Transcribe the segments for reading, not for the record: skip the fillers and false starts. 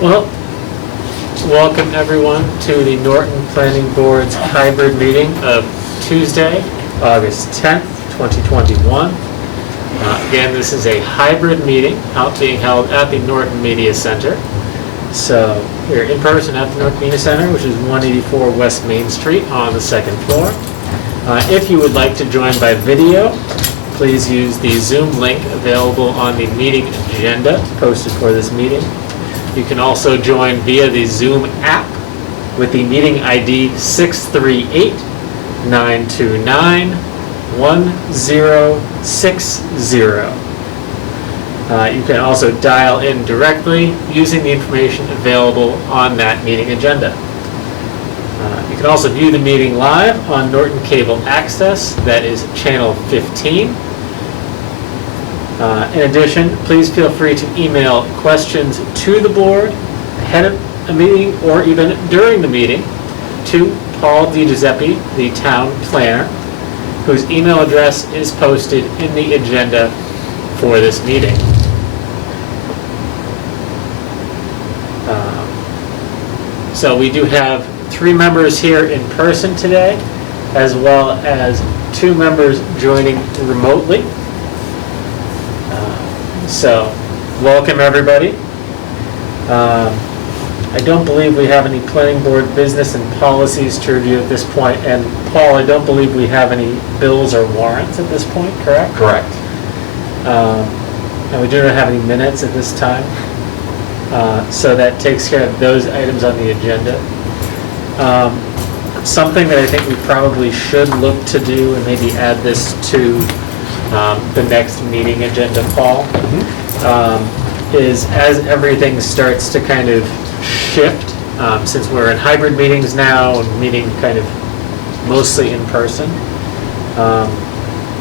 Well, welcome everyone to the Norton Planning Board's hybrid meeting of Tuesday, August 10th, 2021. Again, this is a hybrid meeting being held at the Norton Media Center. So we're in person at the Norton Media Center, which is 184 West Main Street on the second floor. If you would like to join by video, please use the Zoom link available on the meeting agenda posted for this meeting. You can also join via the Zoom app with the meeting ID 638-929-1060. You can also dial in directly using the information available on that meeting agenda. You can also view the meeting live on Norton Cable Access, that is channel 15. In addition, please feel free to email questions to the board ahead of a meeting or even during the meeting to Paul DiGiuseppe, the town planner, whose email address is posted in the agenda for this meeting. So we do have 3 members here in person today, as well as 2 members joining remotely. So, welcome everybody. I don't believe we have any planning board business and policies to review at this point. And Paul, I don't believe we have any bills or warrants at this point, correct? Correct. And we do not have any minutes at this time. So that takes care of those items on the agenda. Something that I think we probably should look to do, and maybe add this to the next meeting agenda, Paul, is as everything starts to kind of shift, since we're in hybrid meetings now and meeting kind of mostly in person,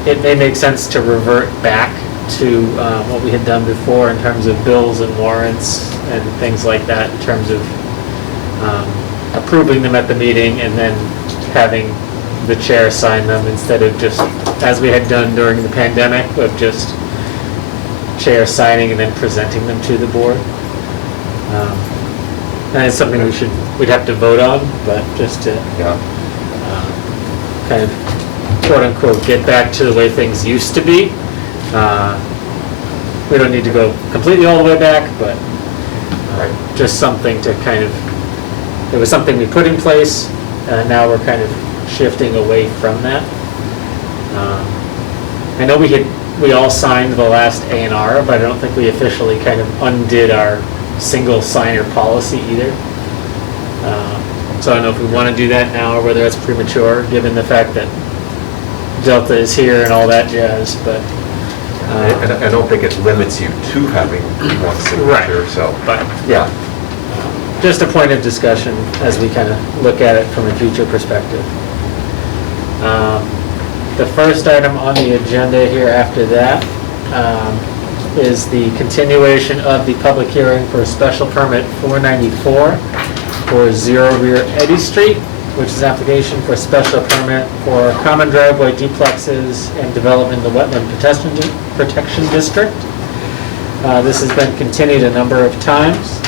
it may make sense to revert back to what we had done before in terms of bills and warrants and things like that, in terms of approving them at the meeting and then having the chair sign them, instead of just, as we had done during the pandemic, of just chair signing and then presenting them to the board. And it's something we'd have to vote on, but just to kind of quote unquote get back to the way things used to be. We don't need to go completely all the way back, but just something to kind of, it was something we put in place, and now we're kind of shifting away from that. I know we all signed the last A&R, but I don't think we officially kind of undid our single signer policy either. So I don't know if we want to do that now or whether that's premature, given the fact that Delta is here and all that jazz. But and I don't think it limits you to having one signature. Right. So, but yeah, just a point of discussion as we kind of look at it from a future perspective. The first item on the agenda here after that is the continuation of the public hearing for special permit 494 for 0 Rear Eddy Street, which is an application for special permit for common driveway duplexes and development in the Wetland Protection District. This has been continued a number of times.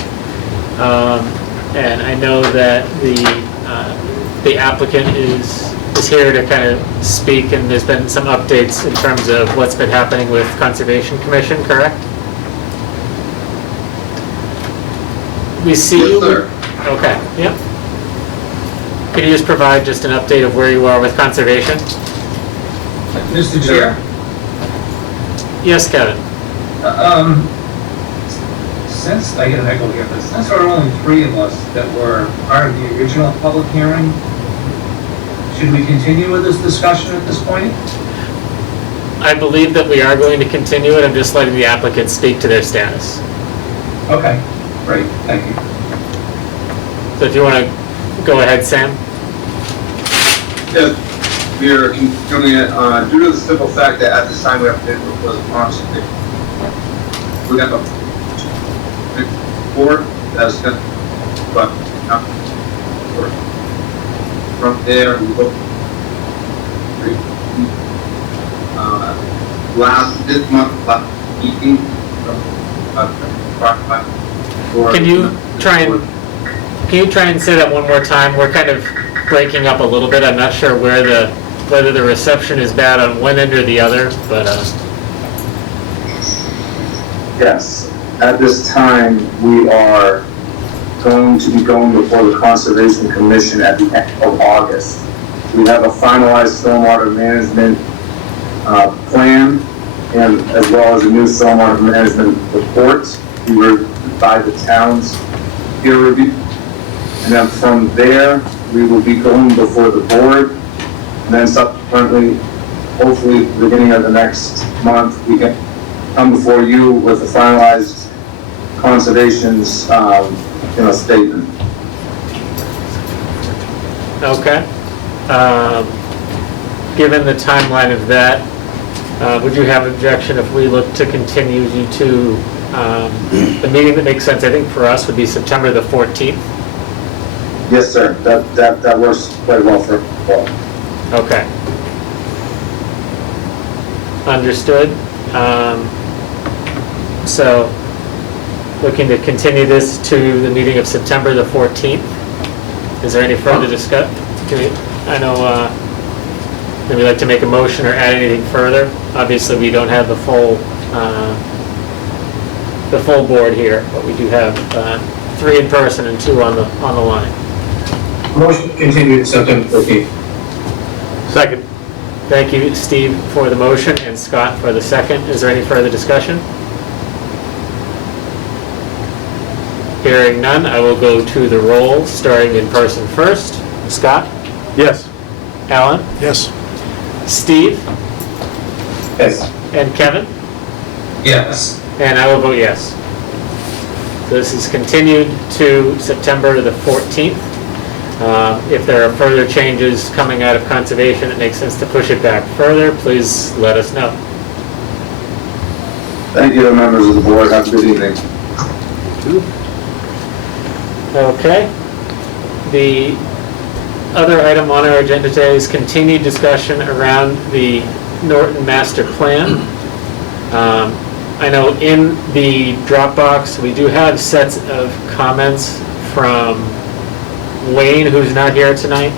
And I know that the applicant is here to kind of speak, and there's been some updates in terms of what's been happening with Conservation Commission, correct? We see you. Yes, sir. Okay, yep. Can you just provide just an update of where you are with Conservation? Mr. Chair? Yes, Kevin. Since, I get an echo here, but since there are only 3 of us that were part of the original public hearing, should we continue with this discussion at this point? I believe that we are going to continue it. I'm just letting the applicant speak to their status. Okay, great, thank you. So if you want to go ahead, Sam. Yes, we are doing it due to the simple fact that at this time we have to propose a conservation. We have a board that's going to, but from there we look last meeting from or- Can you try and say that one more time? We're kind of breaking up a little bit. I'm not sure whether the reception is bad on one end or the other, but, Yes, at this time, we are going to be going before the Conservation Commission at the end of August. We have a finalized stormwater management plan, and as well as a new stormwater management report. We were by the town's peer review. And then from there, we will be going before the board. And then subsequently, hopefully, beginning of the next month, we can come before you with a finalized conservation's, statement. okay. Given the timeline of that, would you have objection if we look to continue you to, the meeting that makes sense, I think for us, would be September the 14th? Yes, sir. That works quite well for all. Okay. Understood. So, looking to continue this to the meeting of September the 14th. Is there any further discussion? I know, maybe you'd like to make a motion or add anything further. Obviously, we don't have the full board here, but we do have 3 in person and 2 on the line. Motion continued September 14th. Second. Thank you, Steve, for the motion, and Scott for the second. Is there any further discussion? Hearing none, I will go to the roll, starting in person first. Scott? Yes. Alan? Yes. Steve? Yes. And Kevin? Yes. And I will vote yes. This is continued to September the 14th. If there are further changes coming out of conservation, it makes sense to push it back further, please let us know. Thank you, members of the board. Have a good evening. Okay. The other item on our agenda today is continued discussion around the Norton master plan. I know in the Dropbox, we do have sets of comments from Wayne, who's not here tonight.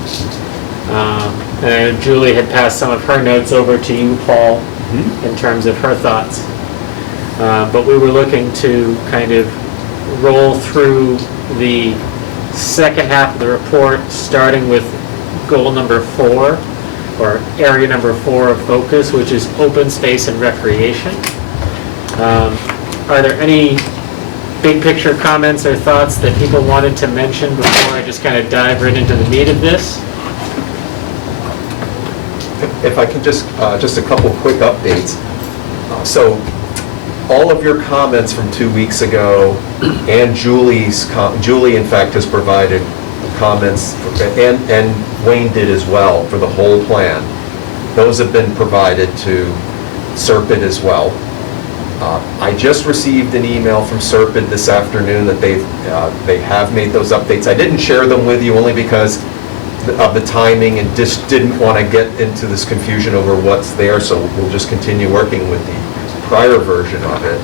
And Julie had passed some of her notes over to you, Paul, in terms of her thoughts. But we were looking to kind of roll through the second half of the report, starting with goal number 4, or area number 4 of focus, which is open space and recreation. Are there any big picture comments or thoughts that people wanted to mention before I just kind of dive right into the meat of this? If I could just a couple quick updates. So, all of your comments from 2 weeks ago, and Julie in fact has provided comments, and Wayne did as well for the whole plan. Those have been provided to Serpent as well. I just received an email from Serpent this afternoon that they have made those updates. I didn't share them with you only because of the timing and just didn't want to get into this confusion over what's there, so we'll just continue working with the prior version of it.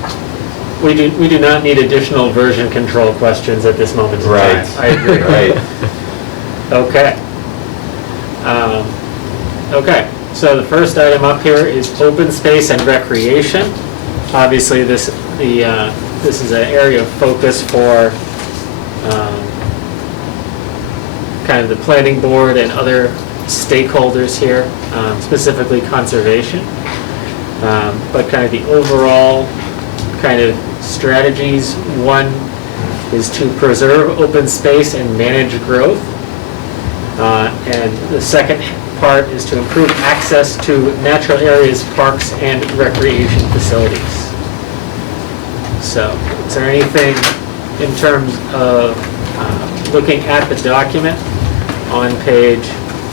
We do not need additional version control questions at this moment in time. Right. I agree. Right. Okay. Okay, so the first item up here is open space and recreation. Obviously, this is an area of focus for kind of the planning board and other stakeholders here, specifically conservation. But kind of the overall kind of strategies, one is to preserve open space and manage growth. And the second part is to improve access to natural areas, parks, and recreation facilities. So, is there anything in terms of looking at the document on page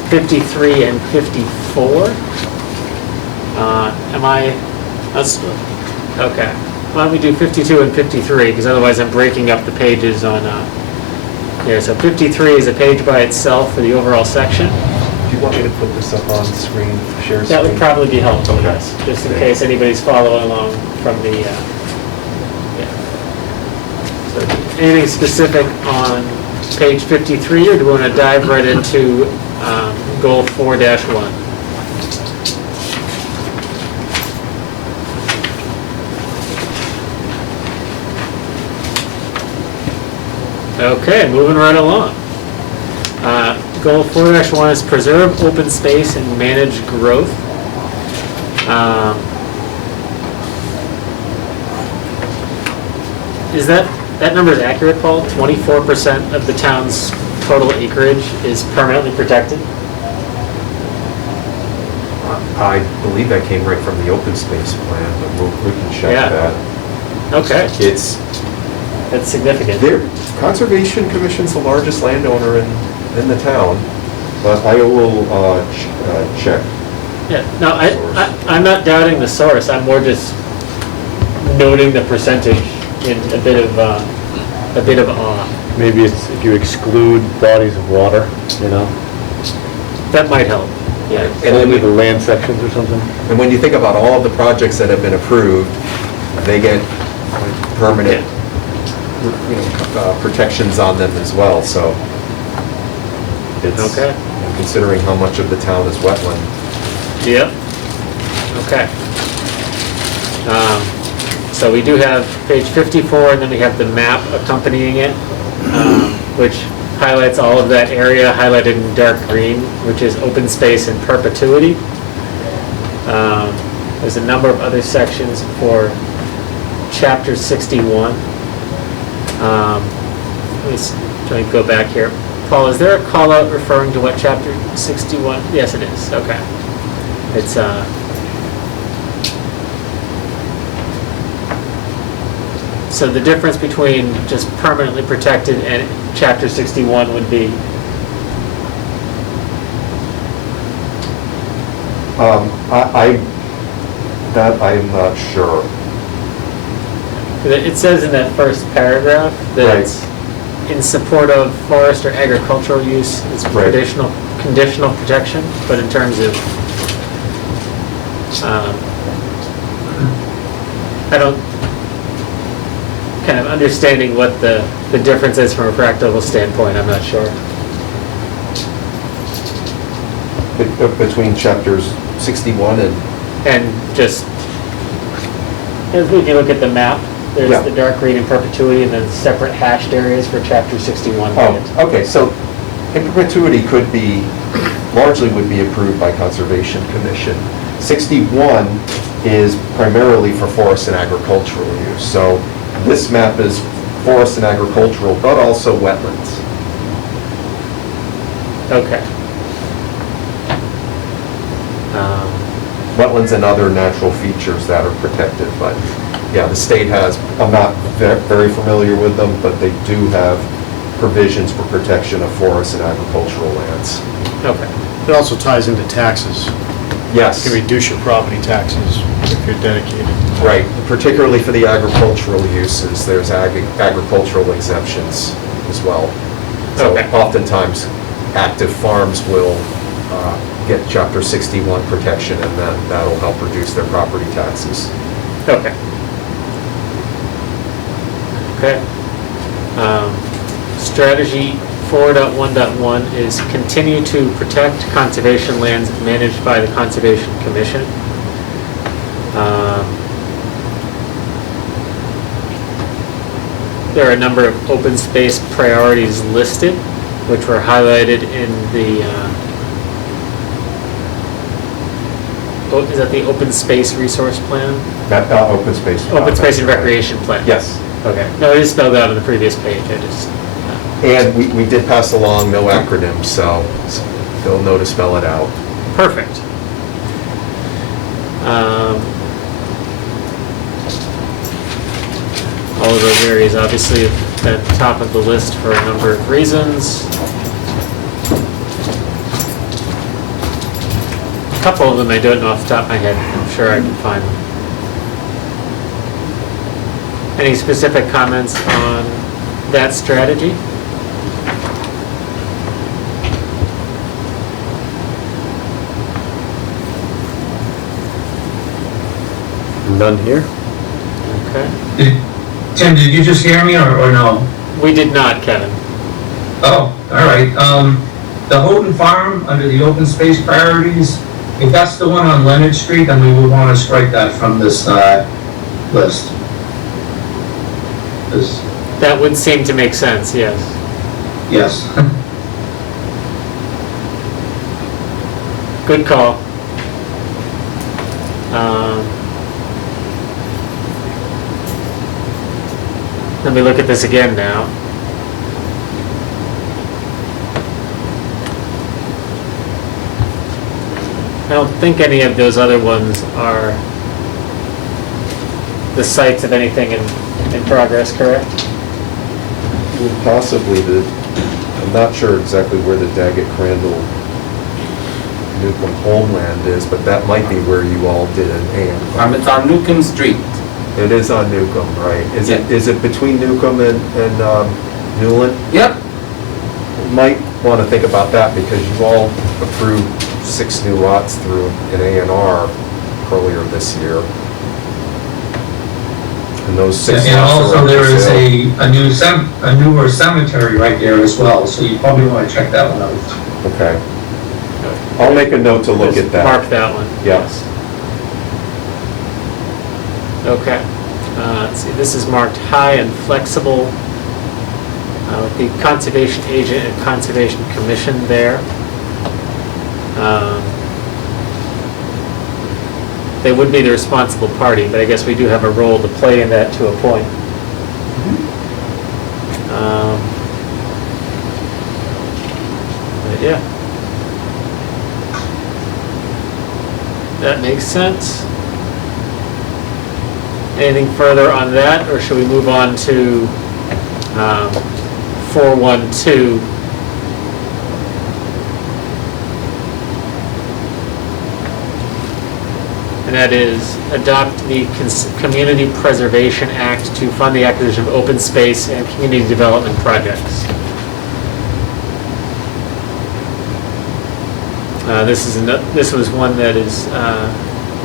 53 and 54? Okay. Why don't we do 52 and 53, because otherwise I'm breaking up the pages on here. So 53 is a page by itself for the overall section. Do you want me to put this up on screen, share screen? That would probably be helpful, Okay. yes, just in case anybody's following along from the, So anything specific on page 53, or do we want to dive right into goal 4-1? Okay, moving right along. Goal 4-1 is preserve open space and manage growth. Is that number is accurate, Paul? 24% of the town's total acreage is permanently protected? I believe that came right from the open space plan, but we can check Yeah. that. Okay, It's, that's significant. their Conservation Commission's the largest landowner in the town, but I will check. Yeah, no, I'm not doubting the source, I'm more just noting the percentage in a bit of awe. Maybe it's if you exclude bodies of water, you know? That might help, yeah. And then Only the land sections or something? And when you think about all of the projects that have been approved, they get permanent, protections on them as well, so. It's, Okay. considering how much of the town is wetland. Yep. Okay. So we do have page 54, and then we have the map accompanying it, which highlights all of that area highlighted in dark green, which is open space in perpetuity. There's a number of other sections for chapter 61. Let me try and go back here. Paul, is there a call out referring to what chapter 61? Yes, it is. Okay. It's so the difference between just permanently protected and chapter 61 would be I'm not sure. it says in that first paragraph that Right. it's in support of forest or agricultural use, it's Right. conditional protection, but in terms of I don't kind of understanding what the difference is from a practical standpoint, I'm not sure. Between chapters 61 And just, if we can look at the map, there's Yeah. the dark green in perpetuity and then separate hashed areas for chapter 61. Oh, okay, so in perpetuity could be, largely would be approved by Conservation Commission. 61 is primarily for forest and agricultural use, so this map is forest and agricultural, but also wetlands. Okay. Wetlands and other natural features that are protected, but yeah, the state has, I'm not very familiar with them, but they do have provisions for protection of forests and agricultural lands. Okay. It also ties into taxes. Yes. You can reduce your property taxes if you're dedicated. Right, particularly for the agricultural uses, there's agricultural exemptions as well. So Okay. oftentimes, active farms will get Chapter 61 protection, and that'll help reduce their property taxes. Okay. Okay. Strategy 4.1.1 is continue to protect conservation lands managed by the Conservation Commission. There are a number of open space priorities listed, which were highlighted in the, is that the open space resource plan? That, open space. Open space and recreation plan? Yes. Okay. No, it is spelled out on the previous page, I just, And we did pass along no acronyms, so they'll know to spell it out. perfect. All of those areas obviously have been at the top of the list for a number of reasons. A couple of them I don't know off the top of my head. I'm sure I can find them. Any specific comments on that strategy? None here? Okay. Tim, did you just hear me or no? We did not, Kevin. Oh, all right. The Houghton Farm, under the open space priorities, if that's the one on Leonard Street, then we would want to strike that from this list. 'Cause- That would seem to make sense, yes. yes. Good call. Let me look at this again now. I don't think any of those other ones are the sites of anything in progress, correct? Well, possibly I'm not sure exactly where the Daggett Crandall Newcomb homeland is, but that might be where you all did an AM. It's on Newcomb Street. It is on Newcomb, right? Is Yeah. it between Newcomb and Newland? Yep. You might want to think about that because you all approved 6 new lots through an A&R earlier this year. And those 6 And lots are also up there for is sale. a newer cemetery right there as well, so you probably want to check that one out. Okay. I'll make a note to look Just at that. Mark that one. Yes. Okay. Let's see, this is marked high and flexible. With the conservation agent and conservation commission there. They would be the responsible party, but I guess we do have a role to play in that to a point. But yeah. That makes sense. Anything further on that, or should we move on to 412? And that is adopt the Community Preservation Act to fund the acquisition of open space and community development projects. This was one that is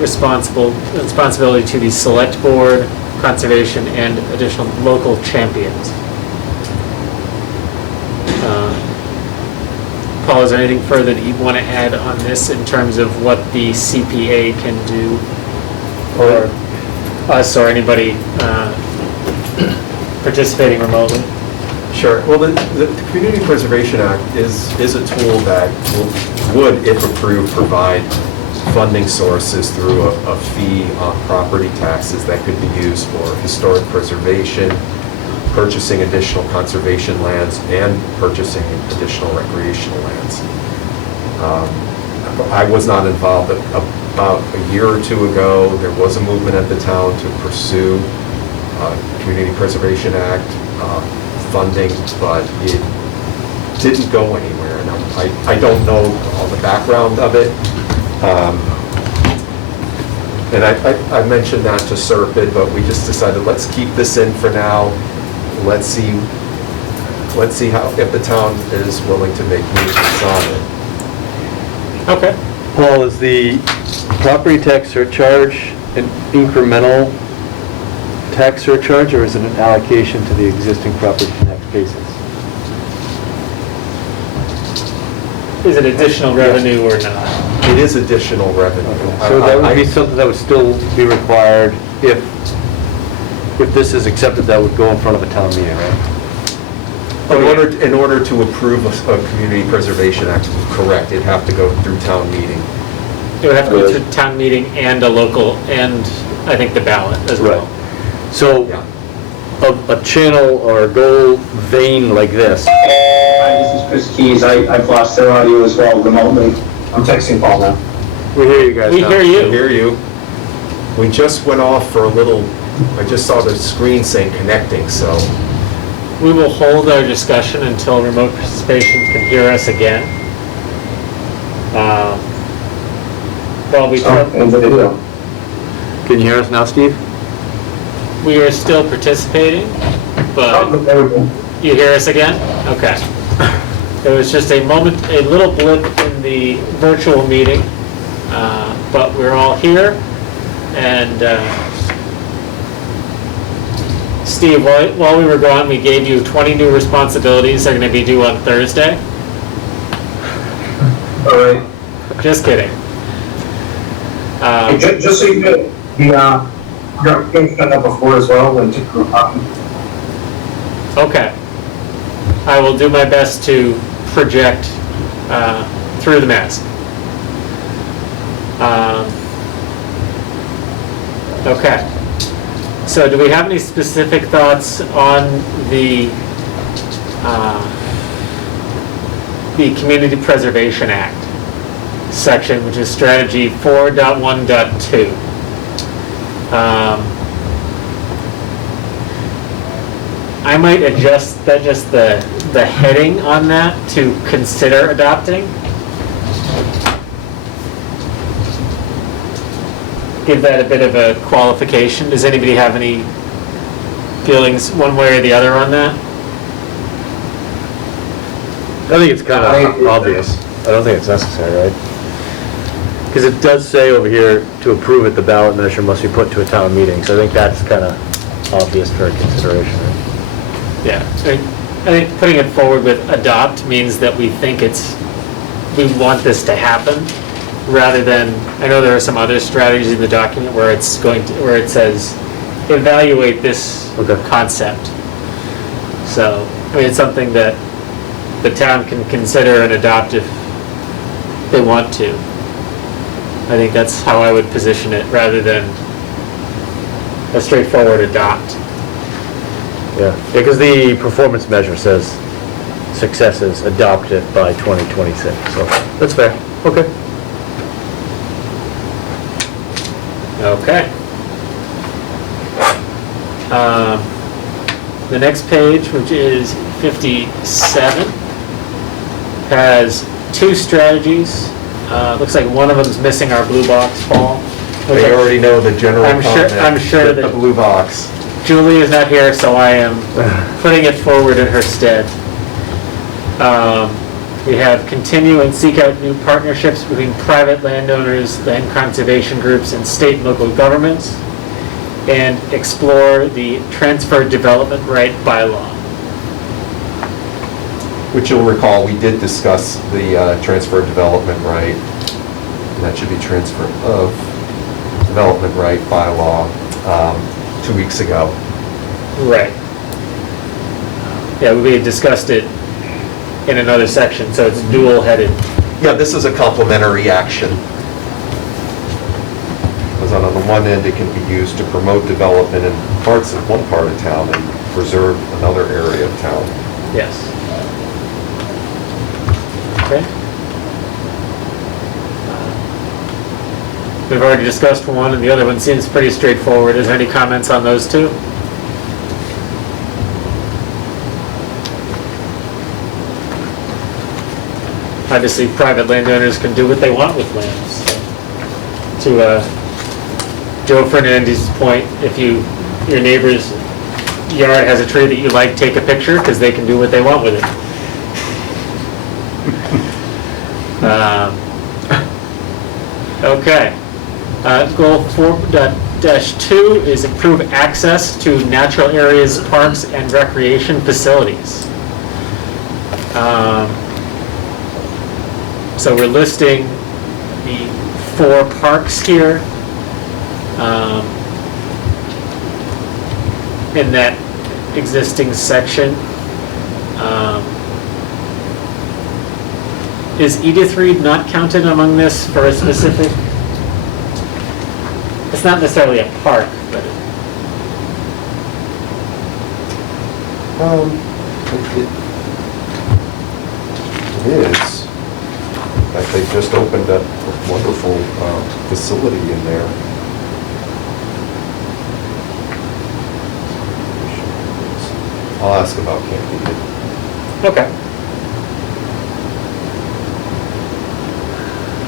responsibility to the select board, conservation, and additional local champions. Paul, is there anything further that you want to add on this in terms of what the CPA can do, or us or anybody participating remotely? Sure. Well, the Community Preservation Act is a tool that would, if approved, provide funding sources through a fee on property taxes that could be used for historic preservation, purchasing additional conservation lands, and purchasing additional recreational lands. I was not involved. About a year or two ago, there was a movement at the town to pursue Community Preservation Act funding, but it didn't go anywhere. And I don't know all the background of it. And I mentioned that to Serpide, but we just decided, let's keep this in for now. Let's see how, if the town is willing to make moves on it. Okay. Paul, is the property tax surcharge an incremental tax surcharge, or is it an allocation to the existing property tax basis? Is it additional revenue or not? It is additional revenue. Okay. So that would be something that would still be required if this is accepted, that would go in front of a town meeting, right? In order to approve a Community Preservation Act, correct, it'd have to go through town meeting. It would have to go through town meeting and a local, and I think the ballot as well. So, Yeah. a channel or a goal vein like this, Hi, this is Chris Keys. I've lost their audio as well remotely. I'm texting Paul now. we hear you guys We now. hear I you. hear you. We just went off for a little, I just saw the screen saying connecting, so. We will hold our discussion until remote participation can hear us again. While we, And the video. Can you hear us now, Steve? we are still participating, but There we go. you hear us again? Okay. There was just a little blip in the virtual meeting, but we're all here, and Steve, while we were gone, we gave you 20 new responsibilities. They're going to be due on Thursday. All right. Just kidding. Just so you know, the application got up before as well when to Okay. I will do my best to project through the mask. Okay. So do we have any specific thoughts on the Community Preservation Act section, which is strategy 4.1.2? I might adjust that, just the heading on that to consider adopting. Give that a bit of a qualification. Does anybody have any feelings one way or the other on that? I think it's kind of obvious. I don't think it's necessary, right? Because it does say over here, to approve it, the ballot measure must be put to a town meeting. So I think that's kind of obvious for consideration, right? Yeah, I think putting it forward with adopt means that we think we want this to happen, rather than, I know there are some other strategies in the document where it says evaluate this concept. So, I mean, it's something that the town can consider and adopt if they want to. I think that's how I would position it, rather than a straightforward adopt. Yeah, because the performance measure says successes adopted by 2026, so that's fair. Okay. Okay. The next page, which is 57, has two strategies. Looks like one of them is missing our blue box, Paul. They already know the general comment. I'm sure the that blue box. Julie is not here, so I am putting it forward in her stead. We have continue and seek out new partnerships between private landowners, land conservation groups, and state and local governments, and explore the transfer development right bylaw. Which you'll recall, we did discuss the transfer of development right. And that should be transfer of development right bylaw 2 weeks ago. Right. Yeah, we had discussed it in another section, so it's dual-headed. Yeah, this is a complementary action. Because on the one end, it can be used to promote development in parts of one part of town and preserve another area of town. Yes. Okay. We've already discussed one, and the other one seems pretty straightforward. Is there any comments on those two? Obviously, private landowners can do what they want with land. So, to Joe Fernandez's point, if your neighbor's yard has a tree that you like, take a picture, because they can do what they want with it. Okay. Goal 4.2 is improve access to natural areas, parks, and recreation facilities. So we're listing the 4 parks here in that existing section. Is Edith Reed not counted among this for a specific? It's not necessarily a park, but It is. In fact, they just opened up a wonderful facility in there. I'll ask about Camp Edith. okay.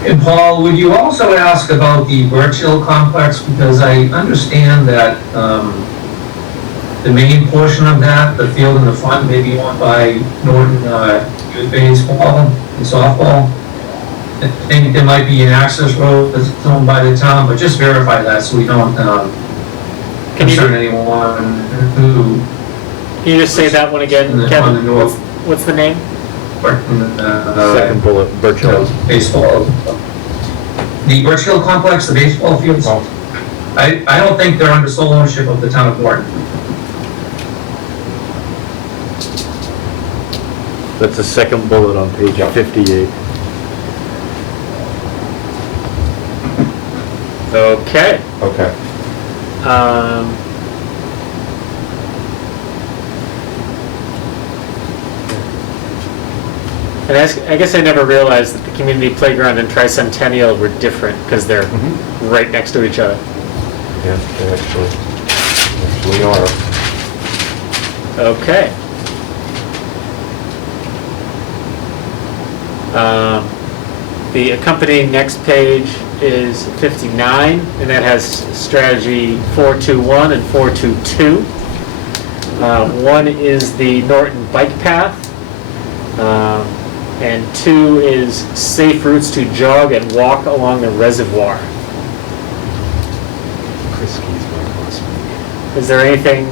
And Paul, would you also ask about the Birch Hill complex? Because I understand that the main portion of that, the field in the front, may be owned by Norton youth baseball and softball. I think there might be an access road that's owned by the town, but just verify that so we don't Can you- concern anyone who Can you just say that one again, On the Kevin? north. What's the name? work in the, Second bullet, Birch Hill. baseball. The Birch Hill complex, the baseball fields, I don't think they're under sole ownership of the town of Norton. That's the second bullet on page 58. Okay. Okay. And I guess I never realized that the community playground and Tricentennial were different because they're right next to each other. Yeah, they actually are. Okay. The accompanying next page is 59, and that has strategy 421 and 422. One is the Norton bike path, and 2 is safe routes to jog and walk along the reservoir. Is there anything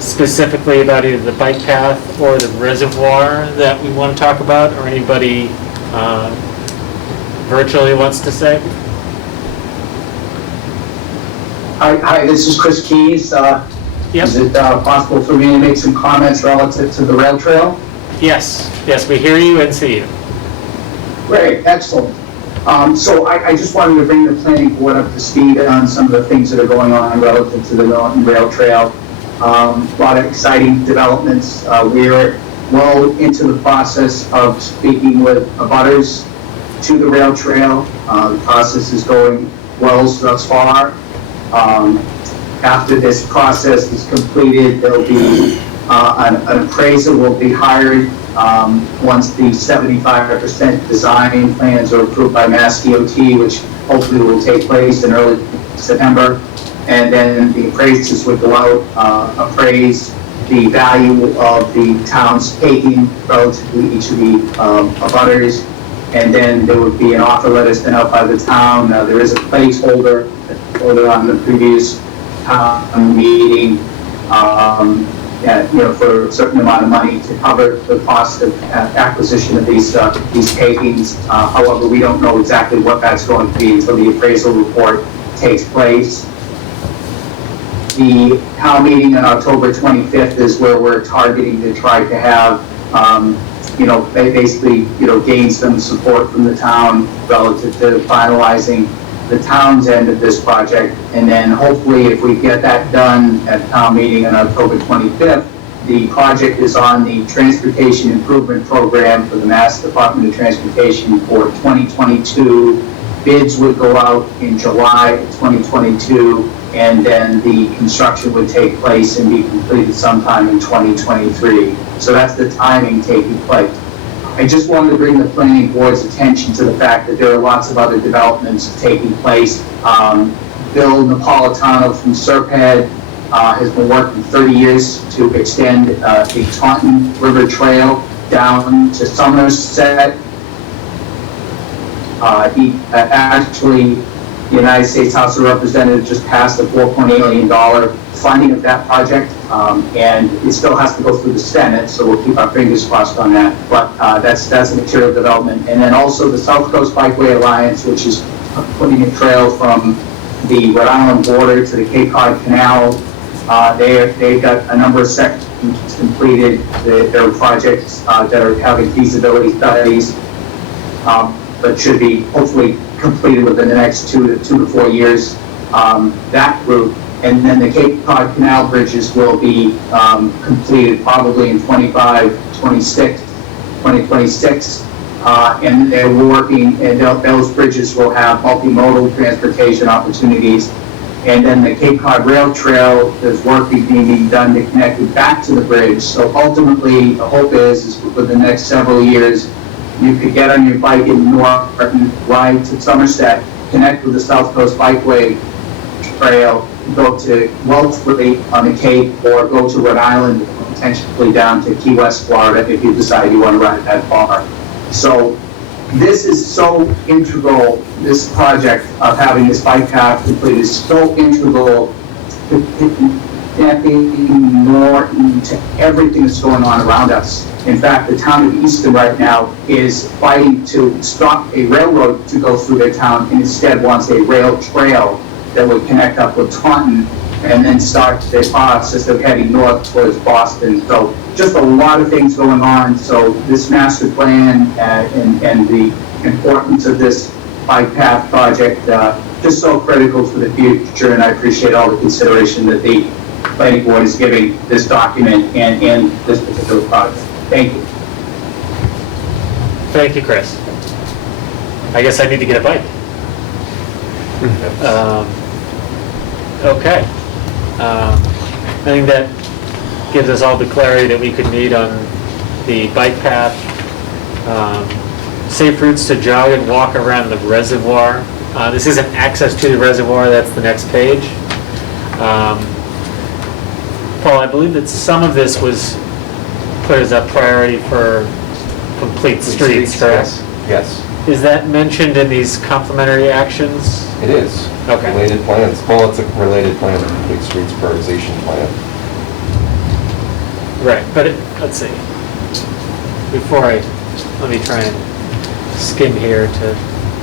specifically about either the bike path or the reservoir that we want to talk about, or anybody virtually wants to say? Hi, this is Chris Keys. Yep. Is it possible for me to make some comments relative to the rail trail? Yes, we hear you and see you. Great, excellent. So I just wanted to bring the planning board up to speed on some of the things that are going on relative to the Norton Rail Trail. A lot of exciting developments. We're well into the process of speaking with abutters to the rail trail. The process is going well thus far. After this process is completed, there'll be an appraiser will be hired once the 75% design plans are approved by Mass DOT, which hopefully will take place in early September. And then the appraisers would go out, appraise the value of the town's taking relative to each of the abutters. And then there would be an offer letter sent out by the town. There is a placeholder on the previous town meeting, for a certain amount of money to cover the cost of acquisition of these takings. However, we don't know exactly what that's going to be until the appraisal report takes place. The town meeting on October 25th is where we're targeting to try to have, basically, gain some support from the town relative to finalizing the town's end of this project. And then hopefully if we get that done at town meeting on October 25th, the project is on the Transportation Improvement Program for the Mass Department of Transportation for 2022. Bids would go out in July of 2022, and then the construction would take place and be completed sometime in 2023. So that's the timing taking place. I just wanted to bring the planning board's attention to the fact that there are lots of other developments taking place. Bill Napolitano from Serpad has been working 30 years to extend the Taunton River Trail down to Somerset. The United States House of Representatives just passed a $4.8 million funding of that project, and it still has to go through the Senate, so we'll keep our fingers crossed on that. But that's a material development. And then also the South Coast Bikeway Alliance, which is putting a trail from the Rhode Island border to the Cape Cod Canal. They've got a number of sections completed. There are projects that are having feasibility studies, but should be hopefully completed within the next 2 to 4 years. That group, and then the Cape Cod Canal bridges will be completed probably in 2026. And they're working, and those bridges will have multimodal transportation opportunities. And then the Cape Cod Rail Trail, there's work being done to connect it back to the bridge. So ultimately, the hope is for the next several years, you could get on your bike in Norton, ride to Somerset, connect with the South Coast Bikeway Trail, go to Wellesley on the Cape, or go to Rhode Island, potentially down to Key West, Florida, if you decide you want to ride that far. So this is so integral, this project of having this bike path completed is so integral connecting Norton to everything that's going on around us. In fact, the town of Easton right now is fighting to stop a railroad to go through their town and instead wants a rail trail that would connect up with Taunton and then start their process of heading north towards Boston. So just a lot of things going on. So this master plan and the importance of this bike path project, just so critical for the future, and I appreciate all the consideration that the planning board is giving this document and this particular project. Thank you. Thank you, Chris. I guess I need to get a bike. Okay. I think that gives us all the clarity that we could need on the bike path. Safe routes to jog and walk around the reservoir. This isn't access to the reservoir, that's the next page. Paul, I believe that some of this was put as a priority for complete streets, correct? Yes, Is that mentioned in these complementary actions? it is. Okay. Related plans. Well, it's a related plan, the complete streets prioritization plan. Right, but let's see. Let me try and skim here to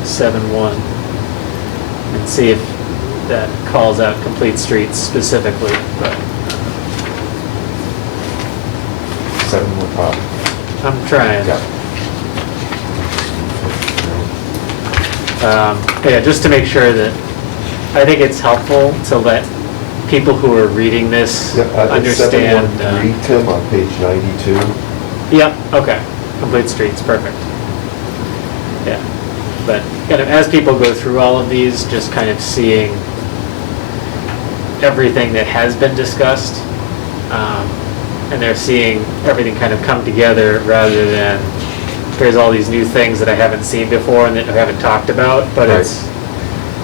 7.1 and see if that calls out complete streets specifically, but 7, I'm trying. yeah. Yeah, just to make sure that, I think it's helpful to let people who are reading this understand. 713, Tim, on page 92. Yep, okay, complete streets, perfect. Yeah, but kind of as people go through all of these, just kind of seeing everything that has been discussed, and they're seeing everything kind of come together rather than here's all these new things that I haven't seen before and that I haven't talked about, but Right. it's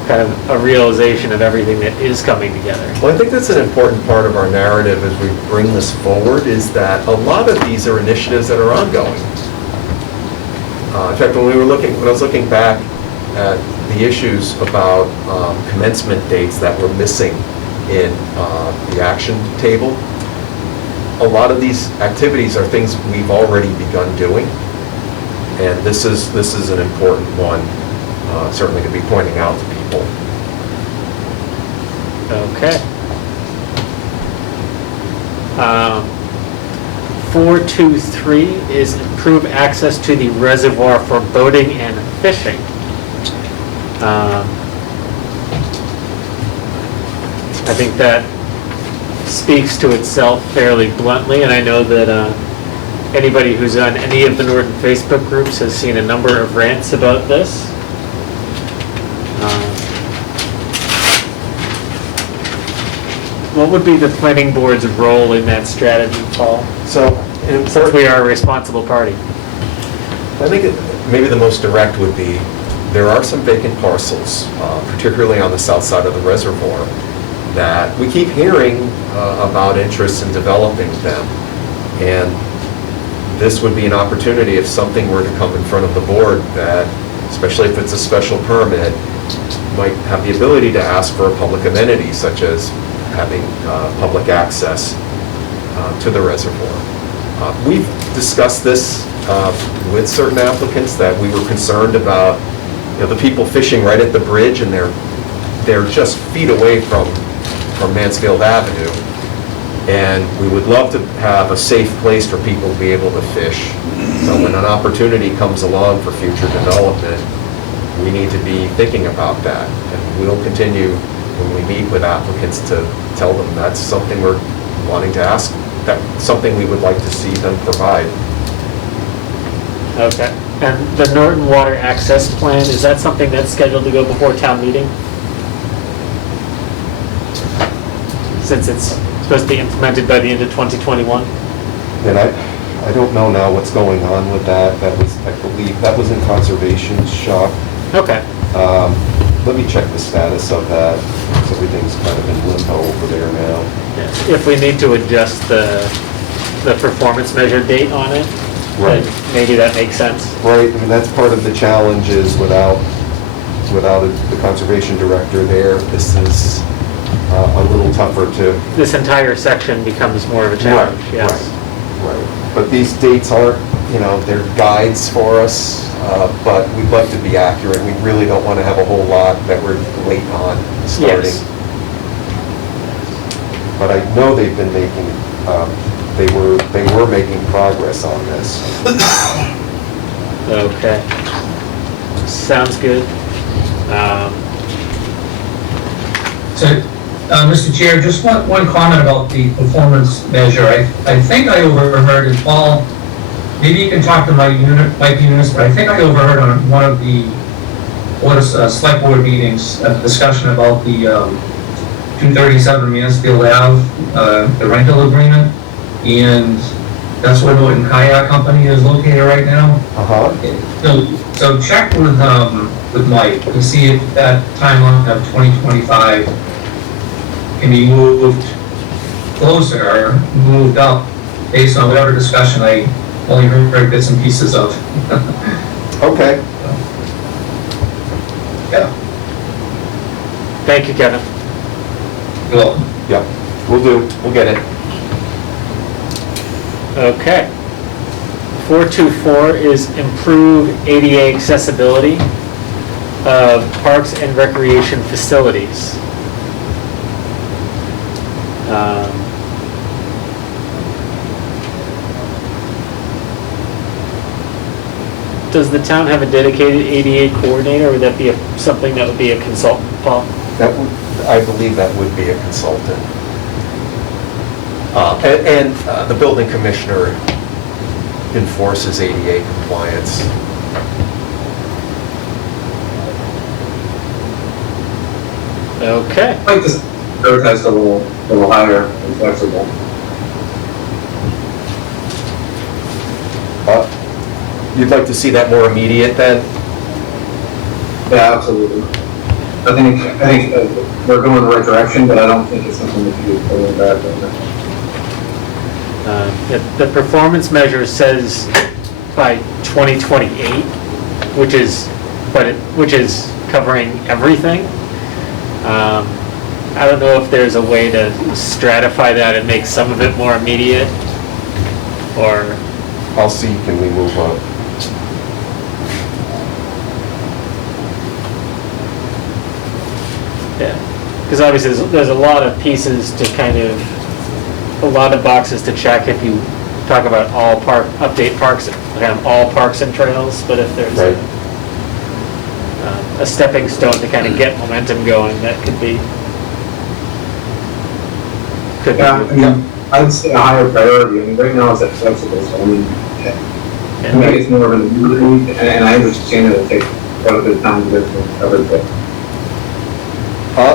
kind of a realization of everything that is coming together. Well, I think that's an important part of our narrative as we bring this forward, is that a lot of these are initiatives that are ongoing. In fact, when I was looking back at the issues about commencement dates that were missing in the action table, a lot of these activities are things we've already begun doing, and this is an important one, certainly to be pointing out to people. Okay. 4.2.3 is improve access to the reservoir for boating and fishing. I think that speaks to itself fairly bluntly, and I know that anybody who's on any of the Norton Facebook groups has seen a number of rants about this. What would be the planning board's role in that strategy, Paul? So, Since we are a responsible party. I think maybe the most direct would be, there are some vacant parcels, particularly on the south side of the reservoir, that we keep hearing about interest in developing them. And this would be an opportunity if something were to come in front of the board that, especially if it's a special permit, might have the ability to ask for a public amenity, such as having public access to the reservoir. We've discussed this with certain applicants, that we were concerned about, the people fishing right at the bridge, and they're just feet away from Mansfield Avenue. And we would love to have a safe place for people to be able to fish. So when an opportunity comes along for future development, we need to be thinking about that. And we'll continue, when we meet with applicants, to tell them that's something we're wanting to ask, that's something we would like to see them provide. Okay. And the Norton Water Access Plan, is that something that's scheduled to go before town meeting? Since it's supposed to be implemented by the end of 2021? And I don't know now what's going on with that. That was, I believe, that was in conservation's shop. Okay. Let me check the status of that, because everything's kind of in limbo over there now. Yeah. If we need to adjust the performance measure date on it, Right. then maybe that makes sense. Right, I mean, that's part of the challenge, is without the conservation director there, this is a little tougher to. This entire section becomes more of a challenge, yes. Right. But these dates are, they're guides for us, but we'd like to be accurate. We really don't want to have a whole lot that we're late on starting. Yes. But I know they've been making, they were making progress on this. Okay. Sounds good. So, Mr. Chair, just one comment about the performance measure. I think I overheard, and Paul, maybe you can talk to Mike Munis, but I think I overheard on one of the select board meetings, a discussion about the 237 Mansfield Ave, the rental agreement, and that's where Norton Kayak Company is located right now. So check with Mike to see if that timeline of 2025 can be moved closer or moved up based on whatever discussion I only heard bits and pieces of. Okay. Yeah. Thank you, Kevin. Well, Yep, we'll get it. Okay. 424 is improve ADA accessibility of parks and recreation facilities. Does the town have a dedicated ADA coordinator, or would that be something that would be a consultant, Paul? I believe that would be a consultant. And the building commissioner enforces ADA compliance. Okay. I like this protest a little higher and flexible. You'd like to see that more immediate then? Yeah, absolutely. I think we're going in the right direction, but I don't think it's something that you put in bad right now. The performance measure says by 2028, which is covering everything. I don't know if there's a way to stratify that and make some of it more immediate, or... I'll see, can we move on? Yeah, because obviously there's a lot of pieces to a lot of boxes to check if you talk about update parks, all parks and trails, but if there's a stepping stone to kind of get momentum going, that could be. Yeah, I mean, I'd say a higher priority. I mean, right now it's accessible, so I mean, it's more of an immediate, and I understand it'll take quite a bit of time to get everything.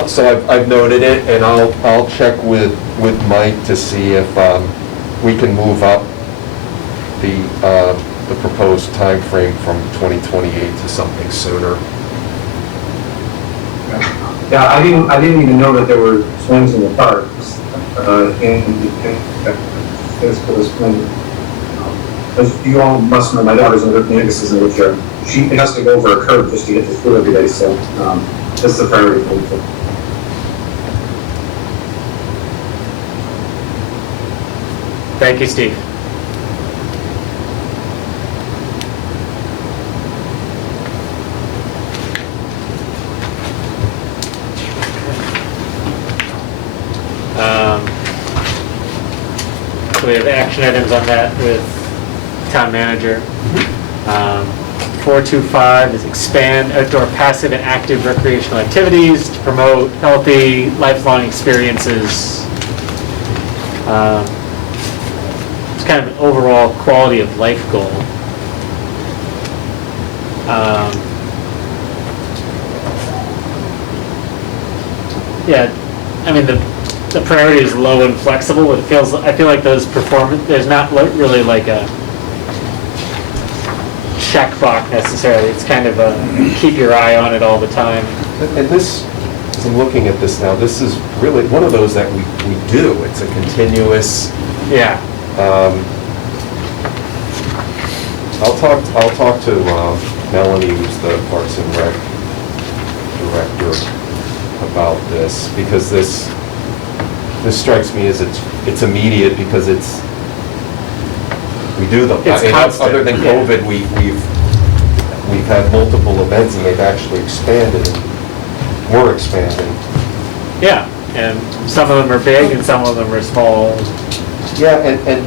So I've noted it, and I'll check with Mike to see if we can move up the proposed time frame from 2028 to something sooner. Yeah, I didn't even know that there were swings in the parks. This swing. As you all must know, my daughter's in Vegas in a wheelchair. She has to go over a curb just to get to school every day, so that's the priority for me. Thank you, Steve. So we have action items on that with town manager. 425 is expand outdoor passive and active recreational activities to promote healthy, lifelong experiences. It's kind of an overall quality of life goal. Yeah, I mean, the priority is low and flexible, but I feel like those there's not really like a checkbox necessarily. It's kind of a keep your eye on it all the time. And this, as I'm looking at this now, this is really one of those that we do. It's a continuous. Yeah. I'll talk to Melanie, who's the Parks and Rec director, about this, because this this strikes me as it's immediate because we do them. It's I mean, constant, other than yeah. COVID, we've had multiple events and they've actually expanded and we're expanding. Yeah, and some of them are big and some of them are small. Yeah, and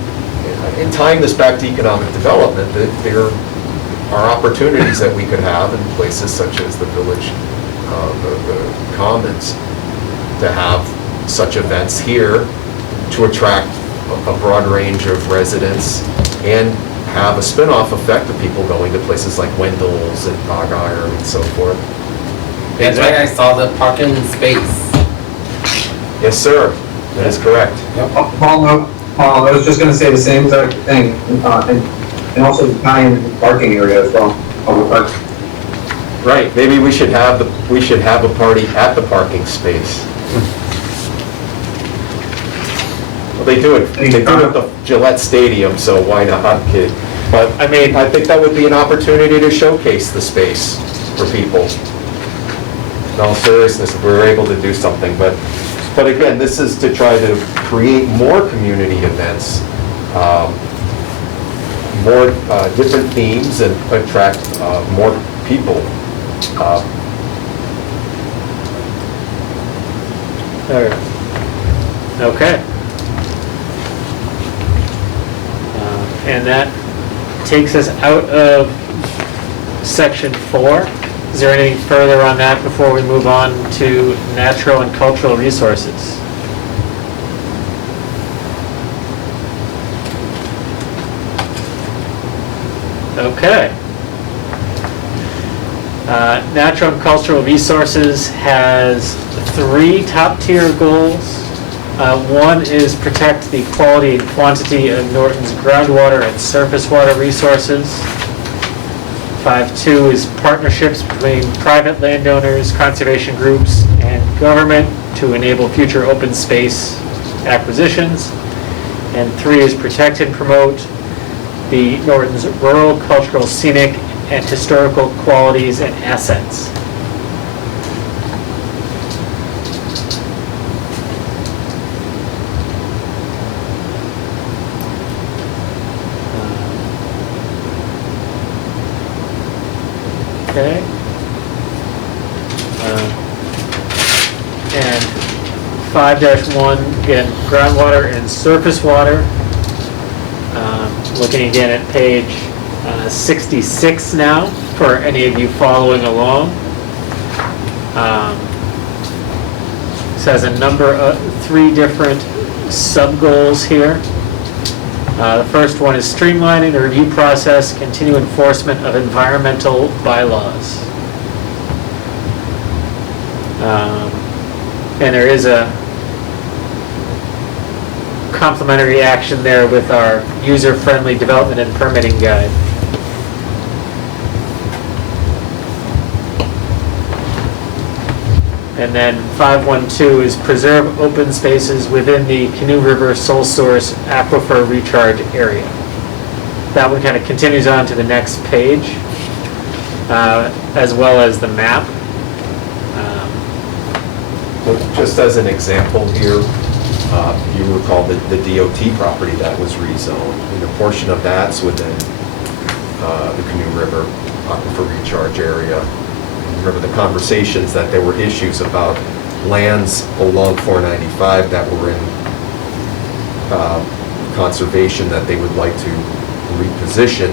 in tying this back to economic development, there are opportunities that we could have in places such as the village, the commons, to have such events here to attract a broad range of residents and have a spin-off effect of people going to places like Wendell's and Bog Iron and so forth. That's why I saw the parking space. Yes, sir, that is correct. Paul, I was just gonna say the same exact thing, and also tie in the parking area as well. Public park. Right, maybe we should have a party at the parking space. Well, they do it at the Gillette Stadium, so why not? I'm kidding. But, I mean- I think that would be an opportunity to showcase the space for people. In all seriousness, if we were able to do something, but again, this is to try to create more community events, more different themes and attract more people. Okay. And that takes us out of section 4. Is there anything further on that before we move on to natural and cultural resources? Okay. Natural and cultural resources has 3 top-tier goals. One is protect the quality and quantity of Norton's groundwater and surface water resources. 5.2 is partnerships between private landowners, conservation groups, and government to enable future open space acquisitions. And 3 is protect and promote the Norton's rural, cultural, scenic, and historical qualities and assets. Okay. And 5-1, again, groundwater and surface water. Looking again at page 66 now, for any of you following along. This has a number of 3 different sub-goals here. The first one is streamlining the review process, continue enforcement of environmental bylaws. And there is a complementary action there with our user-friendly development and permitting guide. And then 5.1.2 is preserve open spaces within the Canoe River Sole Source Aquifer Recharge Area. That one kind of continues on to the next page, as well as the map. Well, just as an example here, you recall the DOT property that was rezoned, and a portion of that's within the Canoe River Aquifer Recharge Area. Remember the conversations that there were issues about lands along 495 that were in conservation that they would like to reposition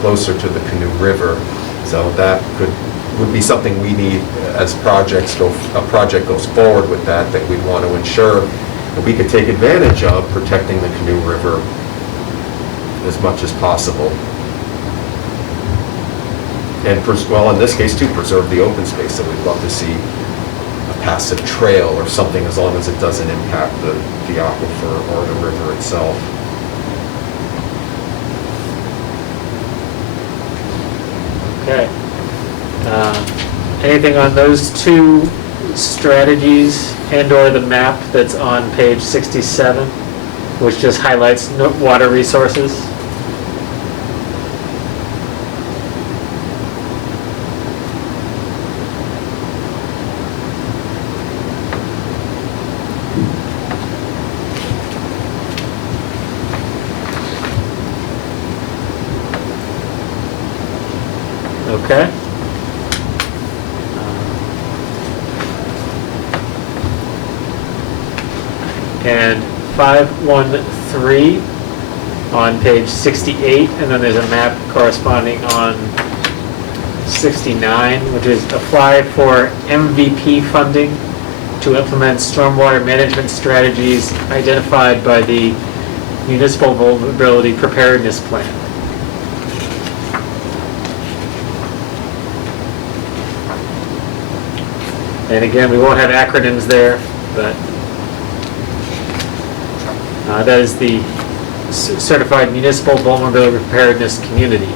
closer to the Canoe River. So that would be something we need as a project goes forward with that we'd want to ensure that we could take advantage of protecting the Canoe River as much as possible. And, well, in this case, too, preserve the open space. So we'd love to see a passive trail or something, as long as it doesn't impact the aquifer or the river itself. Okay. Anything on those 2 strategies and/or the map that's on page 67, which just highlights water resources? Okay. And 513 on page 68, and then there's a map corresponding on 69, which is apply for MVP funding to implement stormwater management strategies identified by the Municipal Vulnerability Preparedness Plan. And again, we won't have acronyms there, but that is the Certified Municipal Vulnerability Preparedness Community,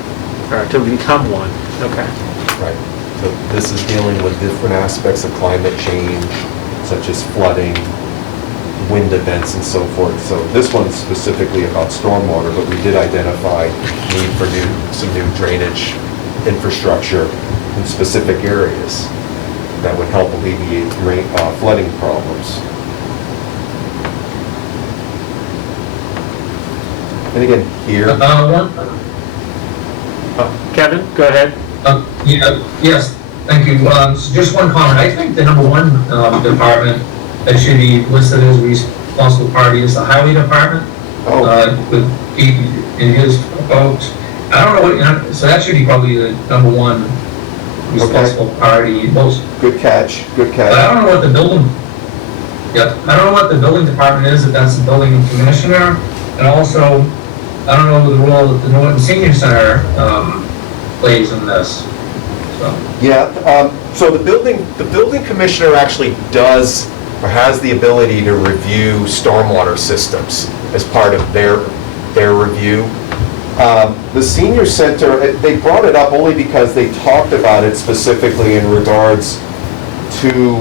or to become one. Okay. Right. So this is dealing with different aspects of climate change, such as flooding, wind events, and so forth. So this one's specifically about stormwater, but we did identify need for some new drainage infrastructure in specific areas that would help alleviate flooding problems. And again, here, Kevin, go ahead. Yes, thank you. So just one comment. I think the number one department that should be listed as responsible party is the highway department. With Pete and his folks. I don't know what, so that should be probably the number one responsible party. Most. good catch, good But I catch. don't know what the building, I don't know what the building department is, if that's the building commissioner. And also, I don't know the role that the Norton Senior Center plays in this. So. Yeah, so the building commissioner actually does, or has the ability to review stormwater systems as part of their review. The senior center, they brought it up only because they talked about it specifically in regards to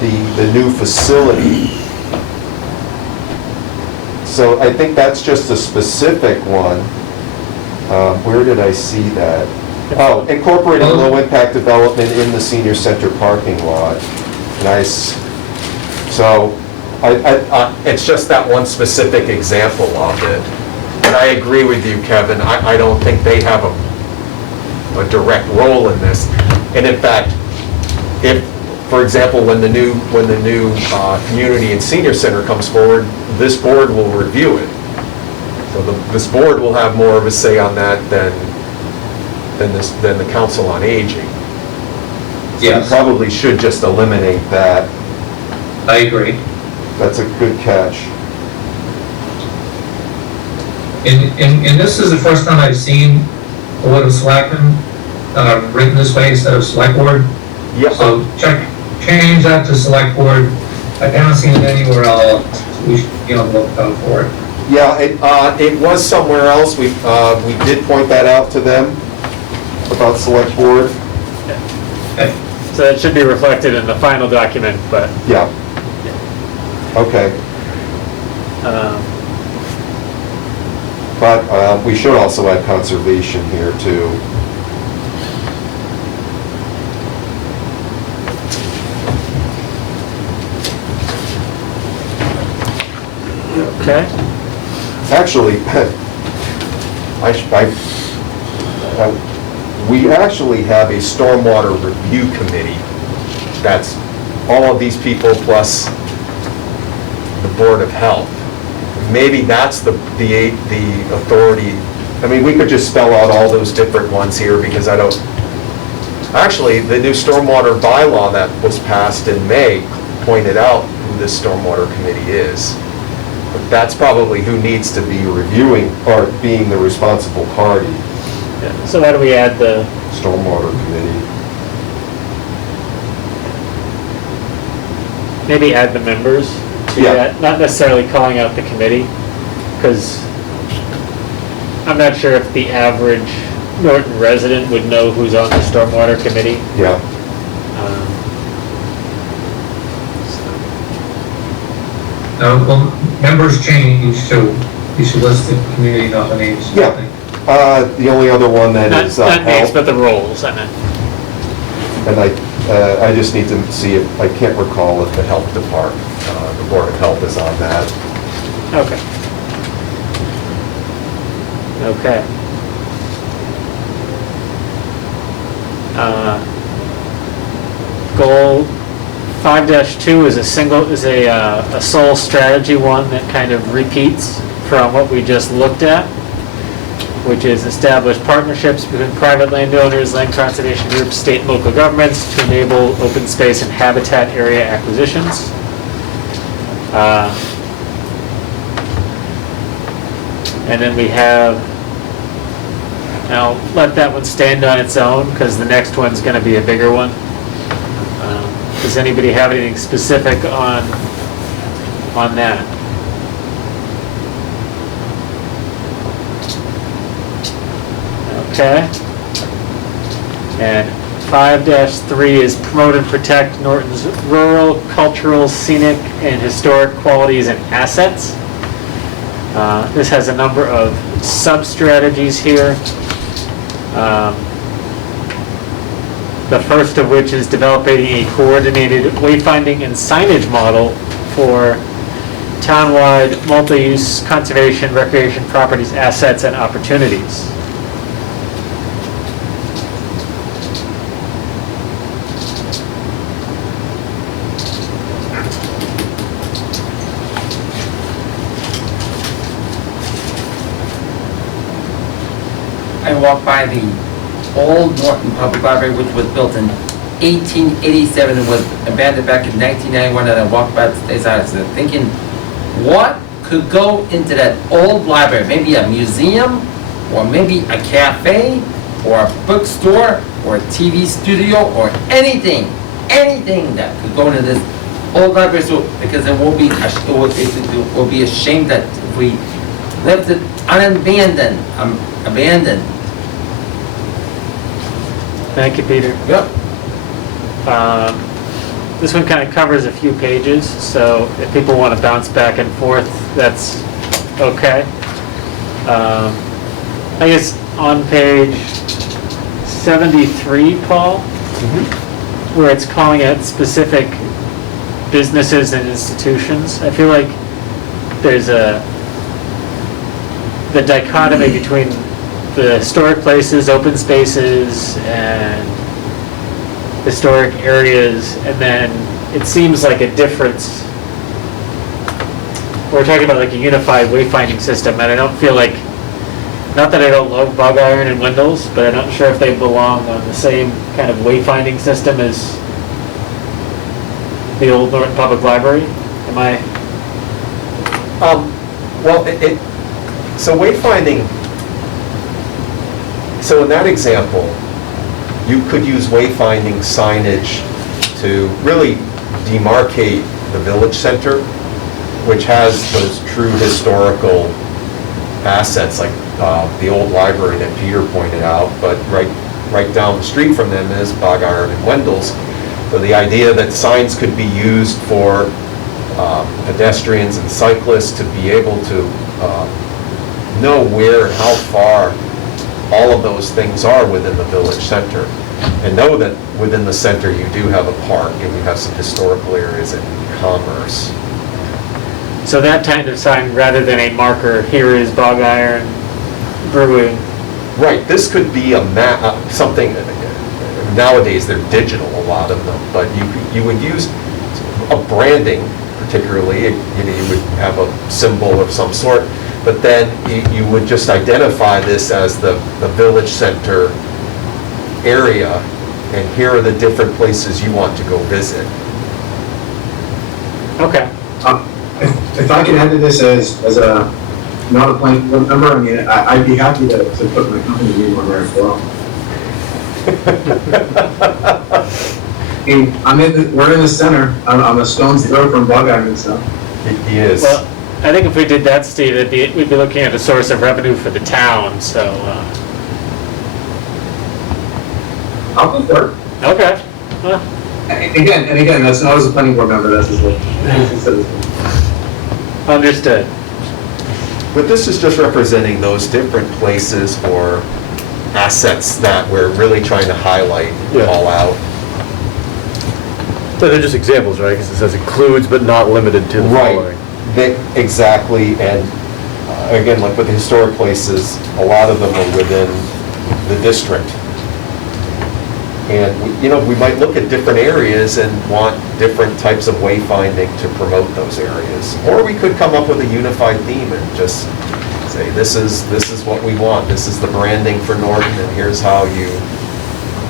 the new facility. So I think that's just a specific one. Where did I see that? Oh, incorporating low-impact development in the senior center parking lot. Nice. So it's just that one specific example of it. And I agree with you, Kevin. I don't think they have a direct role in this. And in fact, if, for example, when the new community and senior center comes forward, this board will review it. So this board will have more of a say on that than the Council on Aging. So you probably should just eliminate that. I agree. That's a good catch. And this is the first time I've seen the Board of Selectmen written this way instead of Select Board. Yep. So change that to Select Board. I haven't seen it anywhere else. We should, look out for it. Yeah, it was somewhere else. We did point that out to them about Select Board. Okay. So that should be reflected in the final document, but Yeah. Okay. But we should also add conservation here too. okay. Actually, we actually have a stormwater review committee. That's all of these people plus the Board of Health. Maybe that's the authority. I mean, we could just spell out all those different ones here because I don't. Actually, the new stormwater bylaw that was passed in May pointed out who this stormwater committee is. But that's probably who needs to be reviewing or being the responsible party. Yeah. So how do we add the Stormwater committee. maybe add the members to Yeah. that, not necessarily calling out the committee, because I'm not sure if the average Norton resident would know who's on the stormwater committee. Yeah. Well, members change, so you should list the community nominees. Yeah. The only other one that Not is names, health, but the roles, I meant. and I just need to see if, I can't recall if the health department, the Board of Health is on that. Okay. Okay. Goal 5-2 is a sole strategy one that kind of repeats from what we just looked at, which is establish partnerships between private landowners, land conservation groups, state and local governments to enable open space and habitat area acquisitions. And then we have, I'll let that one stand on its own because the next one's going to be a bigger one. Does anybody have anything specific on that? Okay. And 5-3 is promote and protect Norton's rural, cultural, scenic, and historic qualities and assets. This has a number of sub-strategies here. The first of which is developing a coordinated wayfinding and signage model for townwide multi-use conservation, recreation properties, assets, and opportunities. I walked by the old Norton Public Library, which was built in 1887 and was abandoned back in 1991, and I walked by the side and thinking, what could go into that old library? Maybe a museum, or maybe a cafe, or a bookstore, or a TV studio, or anything that could go into this old library. So, because it will be a shame that if we left it abandoned. Thank you, Peter. Yep. This one kind of covers a few pages, so if people want to bounce back and forth, that's okay. I guess on page 73, Paul, where it's calling out specific businesses and institutions, I feel like there's the dichotomy between the historic places, open spaces, and historic areas, and then it seems like a difference. We're talking about like a unified wayfinding system, and I don't feel like, not that I don't love Bog Iron and Windles, but I'm not sure if they belong on the same kind of wayfinding system as the old Norton Public Library. Am I? Well, so wayfinding, so in that example, you could use wayfinding signage to really demarcate the village center, which has those true historical assets like the old library that Peter pointed out, but right down the street from them is Bog Iron and Wendell's. So the idea that signs could be used for pedestrians and cyclists to be able to know where and how far all of those things are within the village center, and know that within the center you do have a park and you have some historical areas and commerce. So that kind of sign, rather than a marker, here is Bog Iron Brewing. Right, this could be a map, something, nowadays they're digital, a lot of them, but you would use a branding, particularly, you would have a symbol of some sort, but then you would just identify this as the village center area, and here are the different places you want to go visit. Okay. If I can add to this as a, not a planning board member, I mean, I'd be happy to put my company name on there as well. I mean, we're in the center, I'm a stone's throw from Bog Iron and stuff. He is. Well, I think if we did that, Steve, we'd be looking at a source of revenue for the town, so. I'll go for it. Okay. Well, Again, that's not as a planning board member, that's just what. understood. But this is just representing those different places or assets that we're really trying to highlight, call out. But they're just examples, right? Because it says includes but not limited to the following. Exactly, and again, like with the historic places, a lot of them are within the district. And, we might look at different areas and want different types of wayfinding to promote those areas. Or we could come up with a unified theme and just say, this is what we want, this is the branding for Norton, and here's how you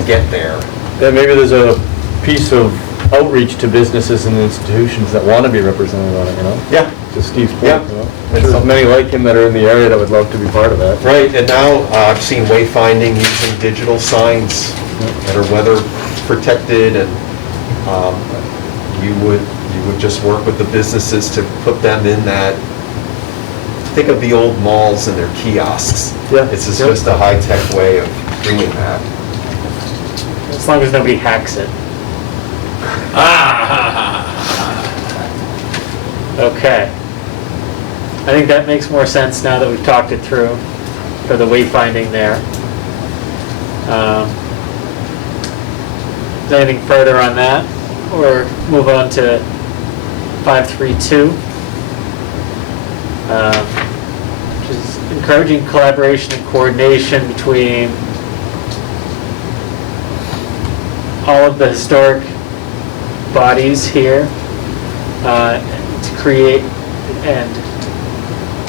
get there. Then maybe there's a piece of outreach to businesses and institutions that want to be represented on it, Yeah. To Steve's point, Yeah. I'm sure there's many like him that are in the area that would love to be part of that. Right, and now I've seen wayfinding using digital signs that are weather protected, and you would just work with the businesses to put them in that. Think of the old malls and their kiosks. Yeah. This is just a high-tech way of doing that. As long as nobody hacks it. Okay. I think that makes more sense now that we've talked it through for the wayfinding there. Is there anything further on that? Or move on to 532? Which is encouraging collaboration and coordination between all of the historic bodies here to create and,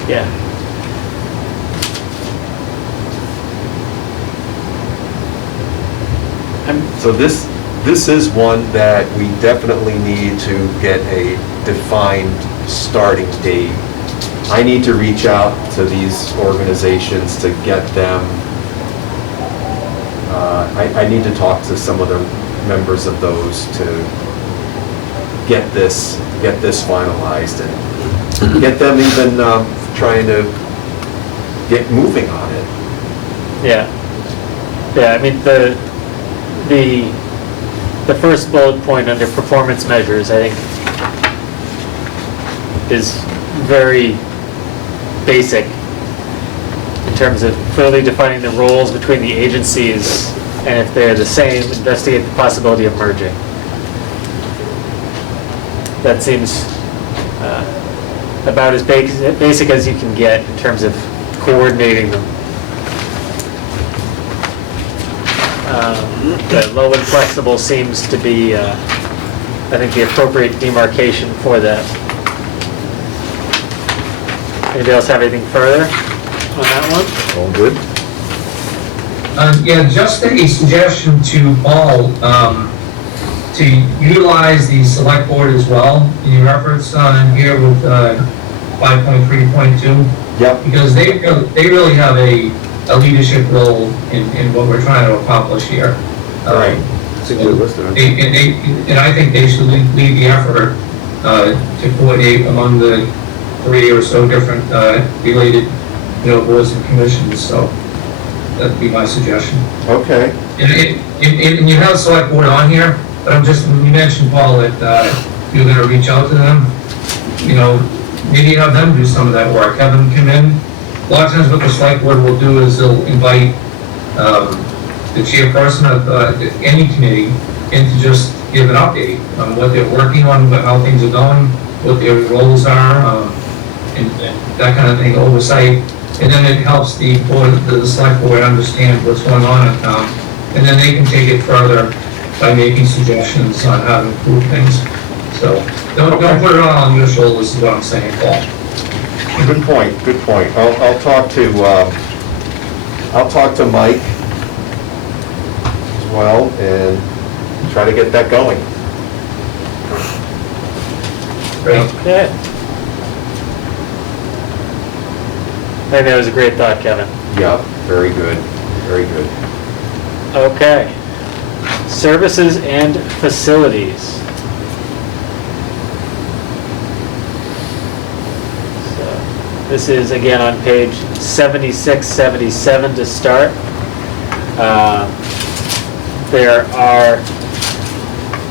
yeah. So this is one that we definitely need to get a defined starting date. I need to reach out to these organizations to get them, I need to talk to some of the members of those to get this finalized and get them even trying to get moving on it. Yeah. Yeah, I mean, the first bullet point under performance measures, I think, is very basic in terms of clearly defining the roles between the agencies, and if they're the same, investigate the possibility of merging. That seems about as basic as you can get in terms of coordinating them. The low and flexible seems to be, I think, the appropriate demarcation for that. Anybody else have anything further on that one? All good? Yeah, just a suggestion to Paul, to utilize the select board as well in your efforts here with 5.3.2. Yep. Because they really have a leadership role in what we're trying to accomplish here. Right. It's a good list, huh? And I think they should lead the effort to coordinate among the 3 or so different related, boards and commissions. So that'd be my suggestion. Okay. And you have select board on here, but when you mentioned, Paul, that you're gonna reach out to them, maybe have them do some of that work, have them come in. A lot of times what the select board will do is they'll invite the chairperson of any committee in to just give an update on what they're working on, how things are going, what their roles are, and that kind of thing, oversight. And then it helps the select board understand what's going on in town. And then they can take it further by making suggestions on how to improve things. So don't put it all on your shoulders, is what I'm saying, Paul. Good point. I'll talk to Mike as well and try to get that going. Great. Okay. I think that was a great thought, Kevin. Yeah, very good. Okay. Services and facilities. So this is again on page 76, 77 to start. There are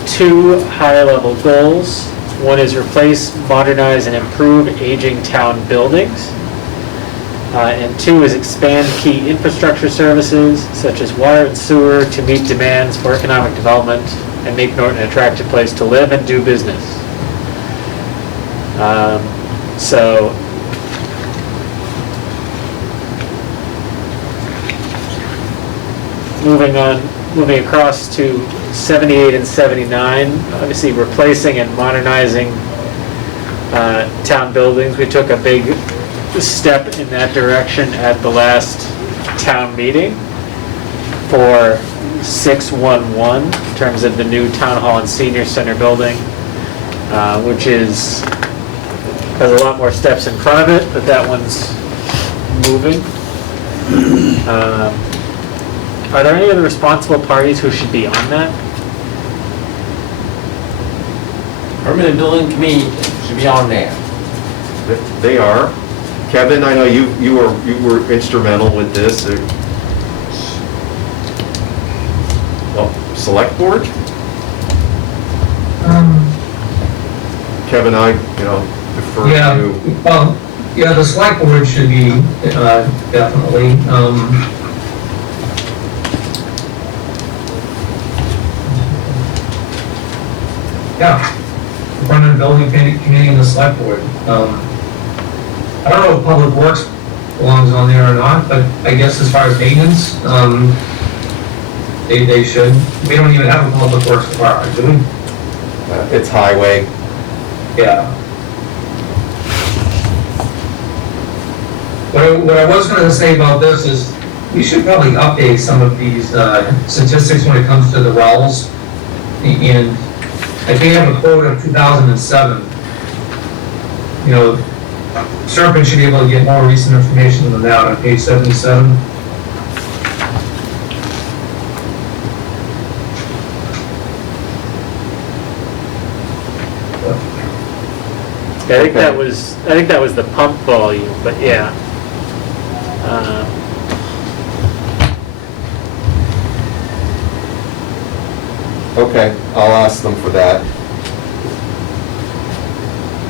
2 high-level goals. One is replace, modernize, and improve aging town buildings. And 2 is expand key infrastructure services such as water and sewer to meet demands for economic development and make Norton an attractive place to live and do business. So moving on moving across to 78 and 79, obviously replacing and modernizing town buildings. We took a big step in that direction at the last town meeting for 611 in terms of the new town hall and senior center building, which has a lot more steps in front of it, but that one's moving. Are there any other responsible parties who should be on that? Permanent Building Committee should be on there. They are. Kevin, I know you were instrumental with this. Well, select board? Kevin, I, defer Yeah, to. well, yeah, the select board should be, definitely, yeah, the permanent building committee and the select board. I don't know if public works belongs on there or not, but I guess as far as maintenance, they should. We don't even have a public works department, do we? It's highway. Yeah. What I was gonna say about this is, we should probably update some of these statistics when it comes to the wells. And I think I have a quote of 2007. Serpent should be able to get more recent information than that on page 77. I think that was the pump volume, but yeah. Okay, I'll ask them for that.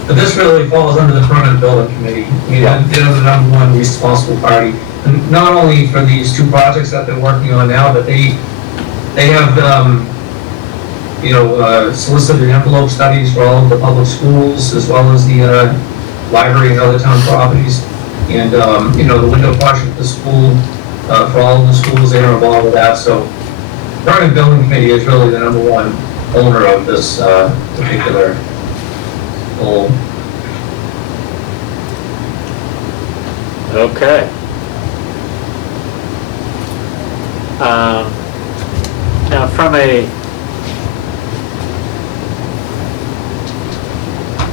But this really falls under the permanent building committee. I mean, they're the number one responsible party. And not only for these two projects that they're working on now, but they have, solicited envelope studies for all of the public schools, as well as the library and other town properties. And, the window project at the school, for all of the schools, they are involved with that. So the permanent building committee is really the number one owner of this particular goal. Okay. Now, from a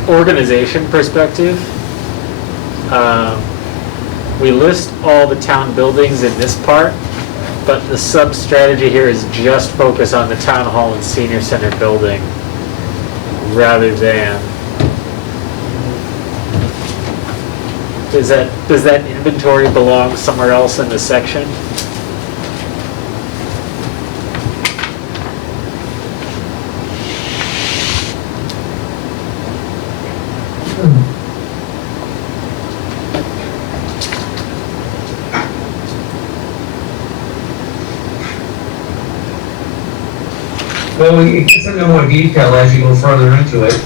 organization perspective, we list all the town buildings in this part, but the sub-strategy here is just focus on the town hall and senior center building rather than. Does that inventory belong somewhere else in the section? Well, it gets into more detail as you go further into it.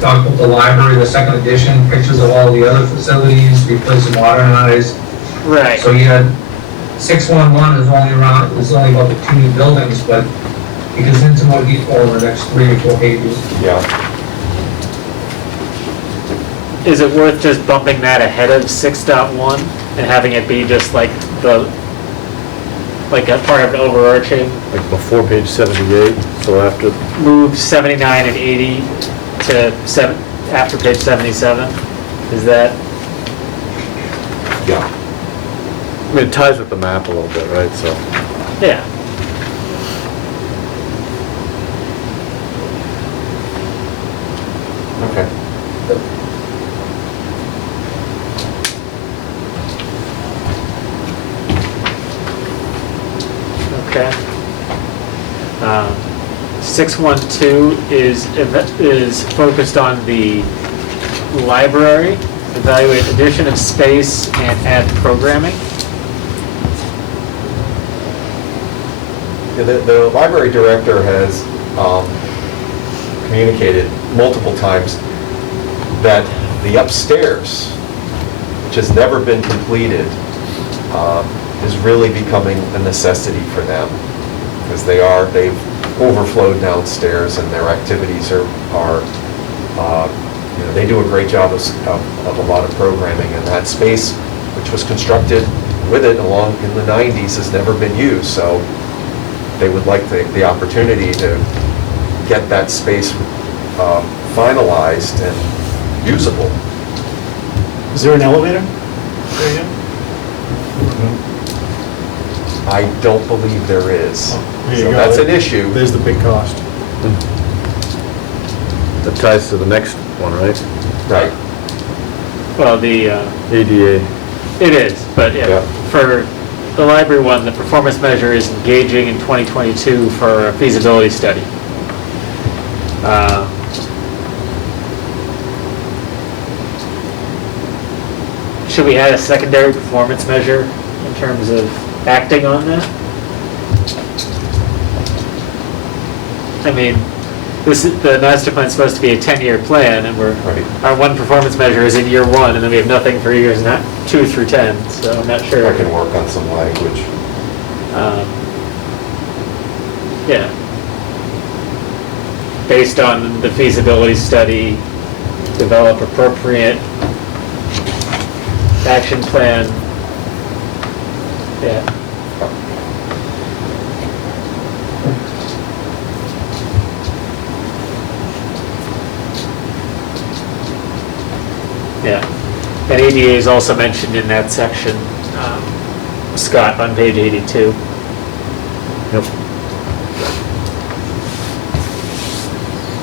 Talk about the library, the second edition, pictures of all the other facilities, replace and modernize. Right. So you had 611 is only about the 2 new buildings, but it gets into more detail in the next 3 or 4 pages. Yeah. Is it worth just bumping that ahead of 6.1 and having it be just like a part of an overarching? Like before page 78, so after. Move 79 and 80 to after page 77? Is that? Yeah. I mean, it ties with the map a little bit, right, so. Yeah. Okay. Okay. 612 is focused on the library, evaluate addition of space and add programming. Yeah, the library director has communicated multiple times that the upstairs, which has never been completed, is really becoming a necessity for them. because they've overflowed downstairs and their activities are, you know, they do a great job of a lot of programming, and that space, which was constructed with it along in the 90s, has never been used, so they would like the opportunity to get that space finalized and usable. Is there an elevator? There you go. I don't believe there is. There you So go. that's an issue. There's the big cost. That ties to the next one, right? Right. Well, the, ADA. it is, but yeah, Yeah. for the library one, the performance measure is engaging in 2022 for a feasibility study. Should we add a secondary performance measure in terms of acting on that? I mean, the master plan's supposed to be a 10-year plan, and Right. our one performance measure is in year 1, and then we have nothing for years 2 through 10, so I'm not sure. I can work on some language. Yeah. Based on the feasibility study, develop appropriate action plan. Yeah. Yeah. And ADA is also mentioned in that section, Scott, on page 82. Yep.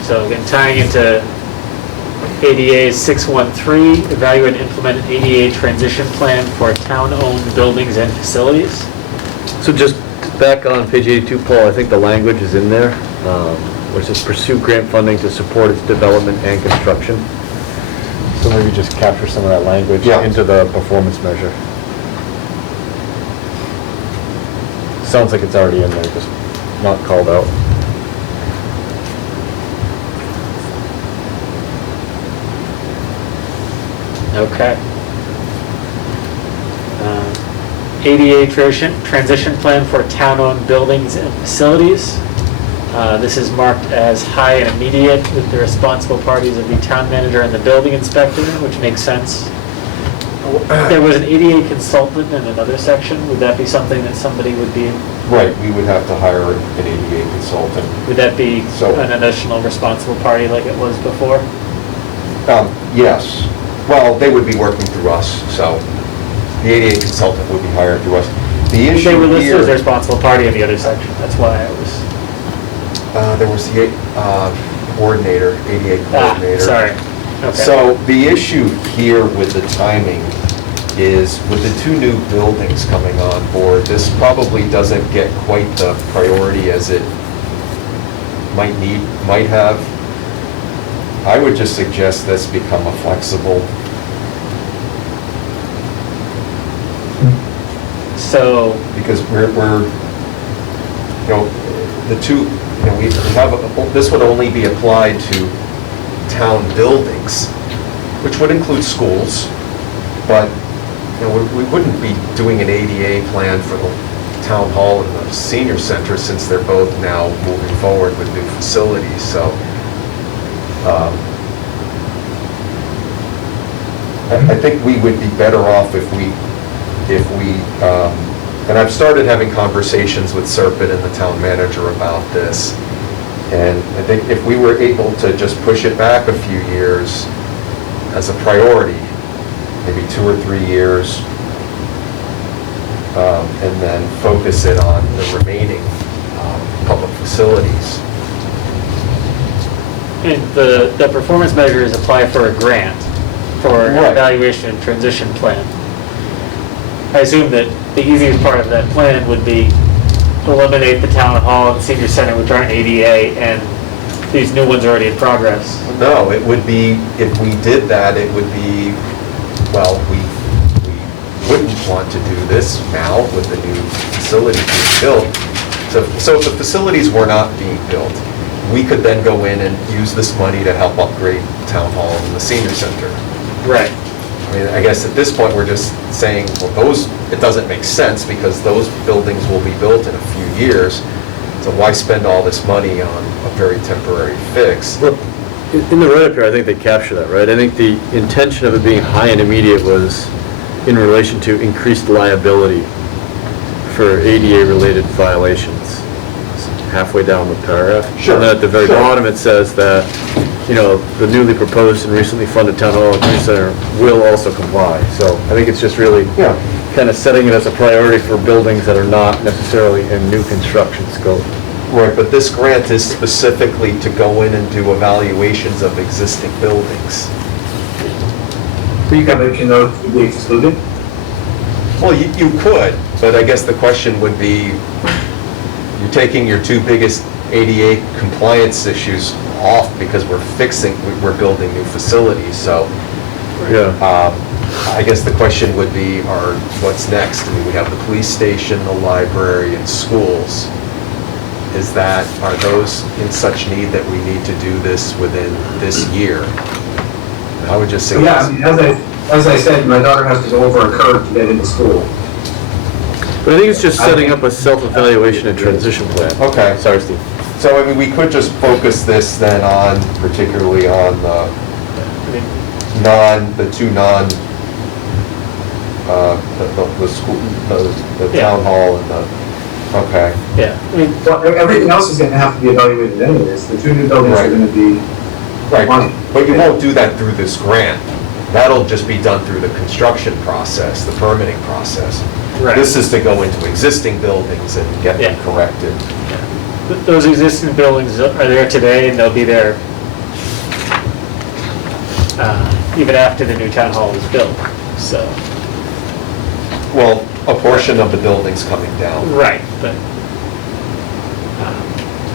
So again, tying into ADA 613, evaluate and implement an ADA transition plan for town-owned buildings and facilities. So just back on page 82, Paul, I think the language is in there, where it says pursue grant funding to support its development and construction. So maybe just capture some of that language Yeah. into the performance measure. Sounds like it's already in there, just not called out. Okay. ADA transition plan for town-owned buildings and facilities. This is marked as high and immediate, with the responsible parties of the town manager and the building inspector, which makes sense. There was an ADA consultant in another section. Would that be something that somebody would be, Right, we would have to hire an ADA consultant. would that be So- an additional responsible party like it was before? Yes. Well, they would be working through us, so the ADA consultant would be hired through us. The issue They were listed as the here, responsible party in the other section. That's why I was, there was the coordinator, ADA coordinator. sorry. Okay. So the issue here with the timing is with the 2 new buildings coming on board, this probably doesn't get quite the priority as it might have. I would just suggest this become a flexible. So, Because we're, you know, the 2, you know, we have, this would only be applied to town buildings, which would include schools, but, you know, we wouldn't be doing an ADA plan for the town hall and the senior center, since they're both now moving forward with new facilities, so. I think we would be better off if we, and I've started having conversations with Serpent and the town manager about this. And I think if we were able to just push it back a few years as a priority, maybe 2 or 3 years, and then focus it on the remaining public facilities. and the performance measures apply for a grant, for an Right. evaluation and transition plan. I assume that the easiest part of that plan would be eliminate the town hall and senior center, which aren't ADA, and these new ones are already in progress. No, it would be, if we did that, it would be, well, we wouldn't want to do this now with the new facility being built. So if the facilities were not being built, we could then go in and use this money to help upgrade town hall and the senior center. Right. I mean, I guess at this point, we're just saying, well, it doesn't make sense because those buildings will be built in a few years. So why spend all this money on a very temporary fix? Well, in the write-up here, I think they capture that, right? I think the intention of it being high and immediate was in relation to increased liability for ADA-related violations. It's halfway down the paragraph. Sure, And then at the very sure. bottom, it says that, the newly proposed and recently funded town hall and community center will also comply. So I think it's just really Yeah. kind of setting it as a priority for buildings that are not necessarily in new construction scope. Right, but this grant is specifically to go in and do evaluations of existing buildings. Can those be excluded? Well, you could, but I guess the question would be, you're taking your two biggest ADA compliance issues off because we're building new facilities, so Yeah. I guess the question would be, what's next? I mean, we have the police station, the library, and schools. Are those in such need that we need to do this within this year? I would just say. Yeah, I mean, as I said, my daughter has to go over a curb to get into school. But I think it's just setting up a self-evaluation and transition plan. Okay. Sorry, Steve. So, I mean, we could just focus this then on, particularly on the two non, the school, the Yeah. town hall and the, okay. Yeah, I mean, Well, everything else is gonna have to be evaluated anyways. The two new buildings are Right. gonna be Right, money. but you won't do that through this grant. That'll just be done through the construction process, the permitting process. right. This is to go into existing buildings and get them Yeah. corrected. Those existing buildings are there today, and they'll be there even after the new town hall is built, so. Well, a portion of the building's coming down. Right,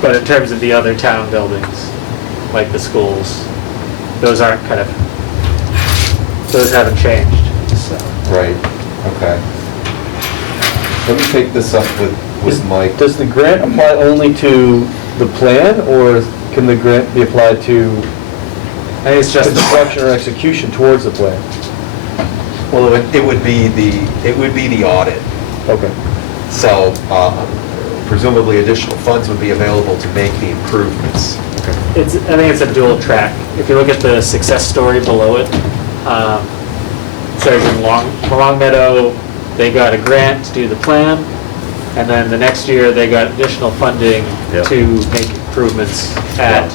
but in terms of the other town buildings, like the schools, those aren't those haven't changed, so. Right, okay. Let me take this up with Mike. Does the grant apply only to the plan, or can the grant be applied to I think it's just, construction or execution towards the plan? Well, it would be the audit. Okay. So presumably additional funds would be available to make the improvements. I think it's a dual track. If you look at the success story below it, it says in Long Meadow, they got a grant to do the plan, and then the next year, they got additional funding Yeah. to make improvements at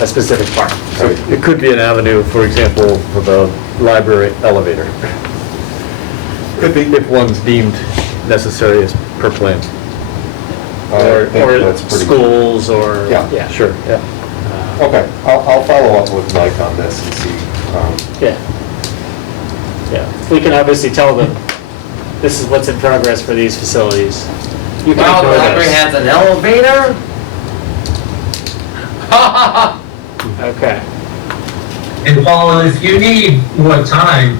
a specific park. So it could be an avenue, for example, for the library elevator, Could be. if one's deemed necessary as per plan. I think Or that's pretty- schools, or, Yeah. yeah. Sure, yeah. Okay, I'll follow up with Mike on this and see. Yeah. Yeah, we can obviously tell them, this is what's in progress for these facilities. You can Wow, the ignore library this. has an elevator? Okay, And Paul, if you need more time,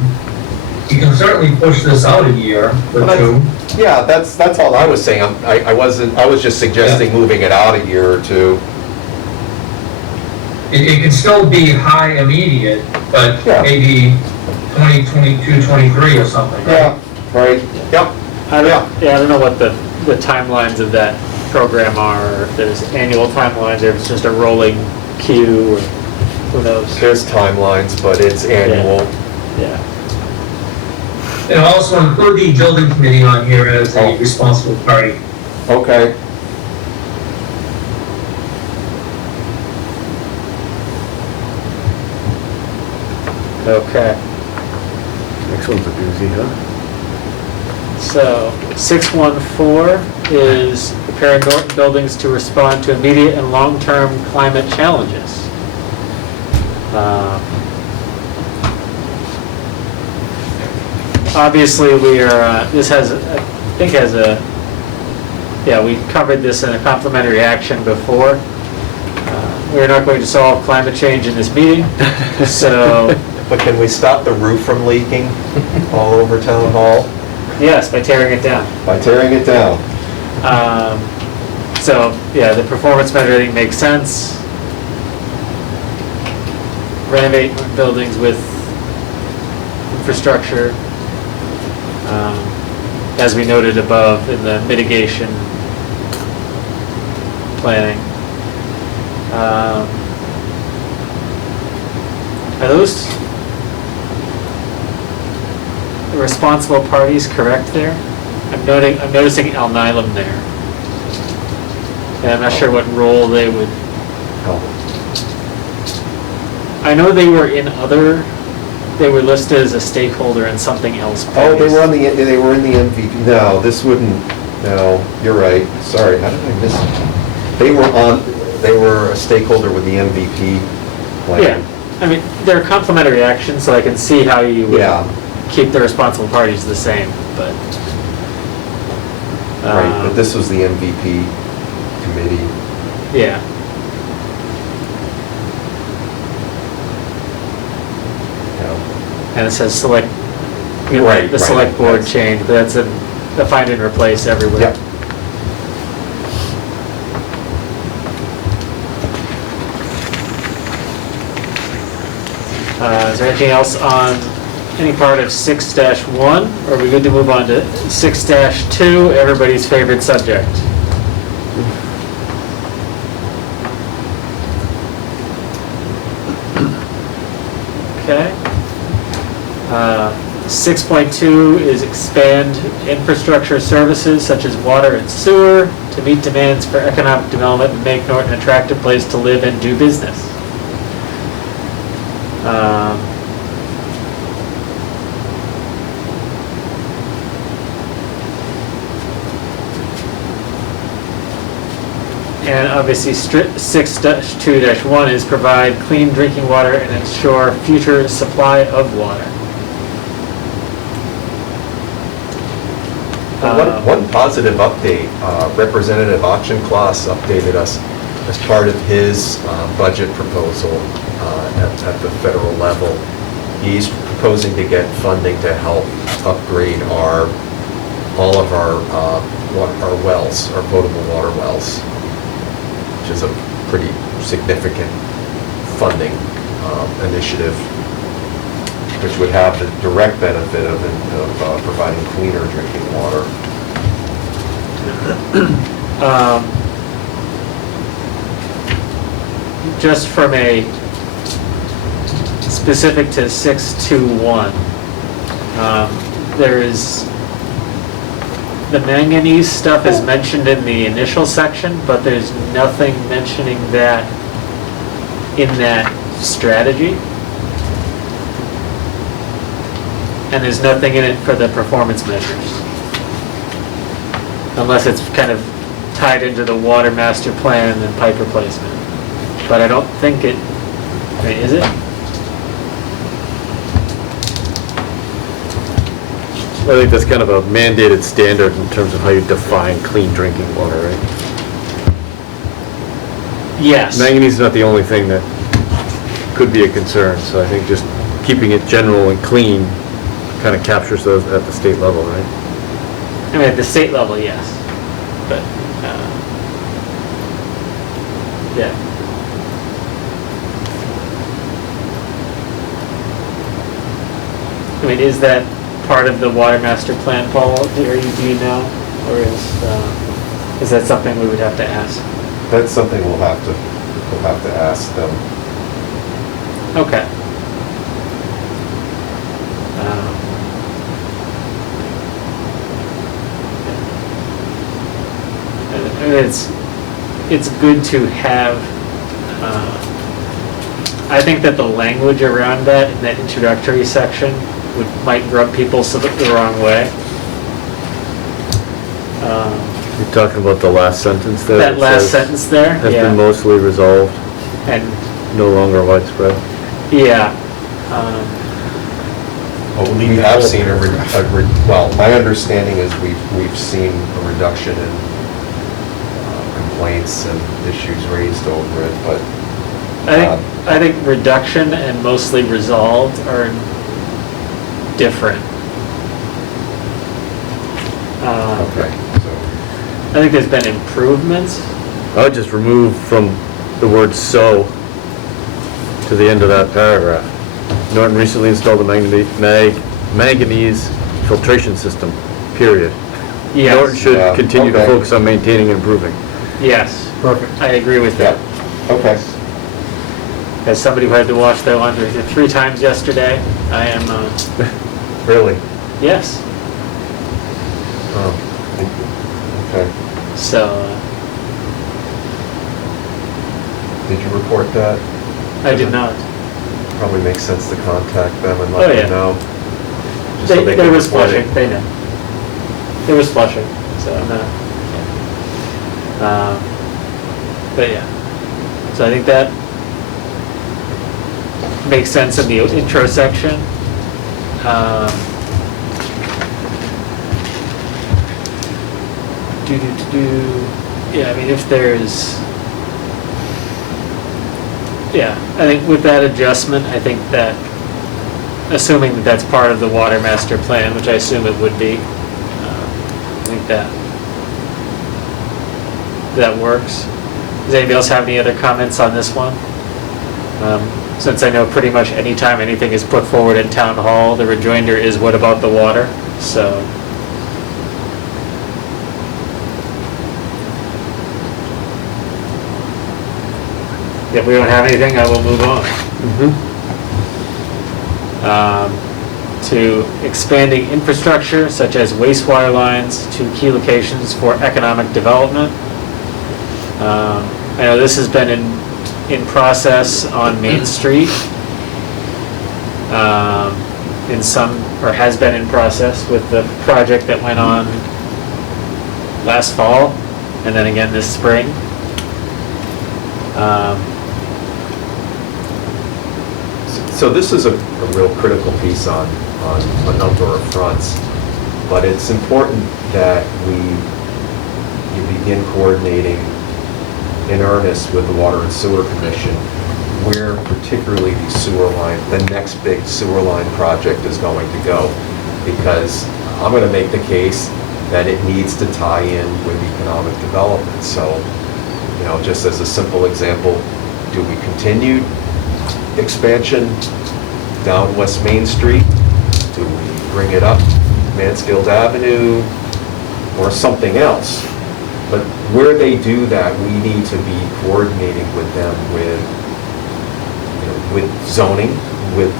you can certainly push this out a year or two. Yeah, that's all I was saying. I was just suggesting moving it out a year or two. It can still be high immediate, but Yeah. maybe 2022, 23 or something, right? Right, yep. I don't know what the timelines of that program are, or if there's annual timelines, or if it's just a rolling queue, or who knows? There's timelines, but it's annual. Yeah, And also include the building committee on here as a responsible party. Okay. okay. Next one's a doozy, huh? So, 614 is preparing Norton buildings to respond to immediate and long-term climate challenges. Obviously, we are, this has, I think we covered this in a complimentary action before. We're not going to solve climate change in this meeting, so, But can we stop the roof from leaking all over Town Hall yes, by tearing it down. by tearing it down? So, yeah, the performance measuring makes sense. Renovate buildings with infrastructure. As we noted above in the mitigation planning. Are those the responsible parties correct there? I'm noticing Alnylam there. And I'm not sure what role they would, I know they were they were listed as a stakeholder in something else. Oh, they were in the MVP. No, this wouldn't, no, you're right. Sorry, how did I miss it? They were a stakeholder with the MVP plan. Yeah, I mean, they're complementary actions, so I can see how you would Yeah, keep the responsible parties the same, but. right, but this was the MVP committee. Yeah. And it says select, Right, the right, select board that's- change, but that's a find and replace everywhere. Yep. Is there anything else on any part of 6-1? Or are we good to move on to 6-2, everybody's favorite subject? Okay. 6.2 is expand infrastructure services such as water and sewer to meet demands for economic development and make Norton an attractive place to live and do business. And obviously 6-2-1 is provide clean drinking water and ensure future supply of water. One positive update, Representative Auchincloss updated us as part of his budget proposal at the federal level. He's proposing to get funding to help upgrade all of our wells, our potable water wells, which is a pretty significant funding initiative, which would have the direct benefit of providing cleaner drinking water. Just from a specific to 6.2.1, there is, the manganese stuff is mentioned in the initial section, but there's nothing mentioning that in that strategy. And there's nothing in it for the performance measures. Unless it's kind of tied into the water master plan and pipe replacement. But I don't think it, I mean, is it? I think that's kind of a mandated standard in terms of how you define clean drinking water, right? Yes. Manganese is not the only thing that could be a concern, so I think just keeping it general and clean kind of captures those at the state level, right? I mean, at the state level, yes. But, yeah. I mean, is that part of the water master plan, Paul, do you know? Or is that something we would have to ask? That's something we'll have to ask them. Okay. It's good to have, I think that the language around that in that introductory section might rub people the wrong way. You're talking about the last sentence there? That last sentence there, Has yeah. been mostly resolved, And, no longer widespread. yeah. Well, we have seen well, my understanding is we've seen a reduction in complaints and issues raised over it, but. I think reduction and mostly resolved are different. Okay, so. I think there's been improvements. I would just remove from the word "so" to the end of that paragraph. Norton recently installed a manganese filtration system, period. Yes. Norton should Yeah, continue to okay. focus on maintaining and improving. Yes, Perfect. I agree with that. Okay. As somebody who had to watch that one 3 times yesterday, I am, Really? yes. Oh. Okay. So, Did you report that? I did not. Probably makes sense to contact them and Oh, let yeah. them know. Just so There can was report flushing, it. they know. There was flushing, so I'm not, yeah. But yeah, so I think that makes sense in the intro section. Yeah, I mean, if there's, yeah, I think with that adjustment, I think that, assuming that that's part of the water master plan, which I assume it would be, I think that works. Does anybody else have any other comments on this one? Since I know pretty much anytime anything is put forward in town hall, the rejoinder is, what about the water? So. If we don't have anything, I will move on. To expanding infrastructure such as wastewater lines to key locations for economic development. I know this has been in process on Main Street. In some, or has been in process with the project that went on last fall, and then again this spring. So this is a real critical piece on a number of fronts, but it's important that you begin coordinating in earnest with the Water and Sewer Commission where particularly the next big sewer line project is going to go. Because I'm going to make the case that it needs to tie in with economic development. So, just as a simple example, do we continue expansion down West Main Street? Do we bring it up Mansfield Avenue or something else? But where they do that, we need to be coordinating with them with zoning, with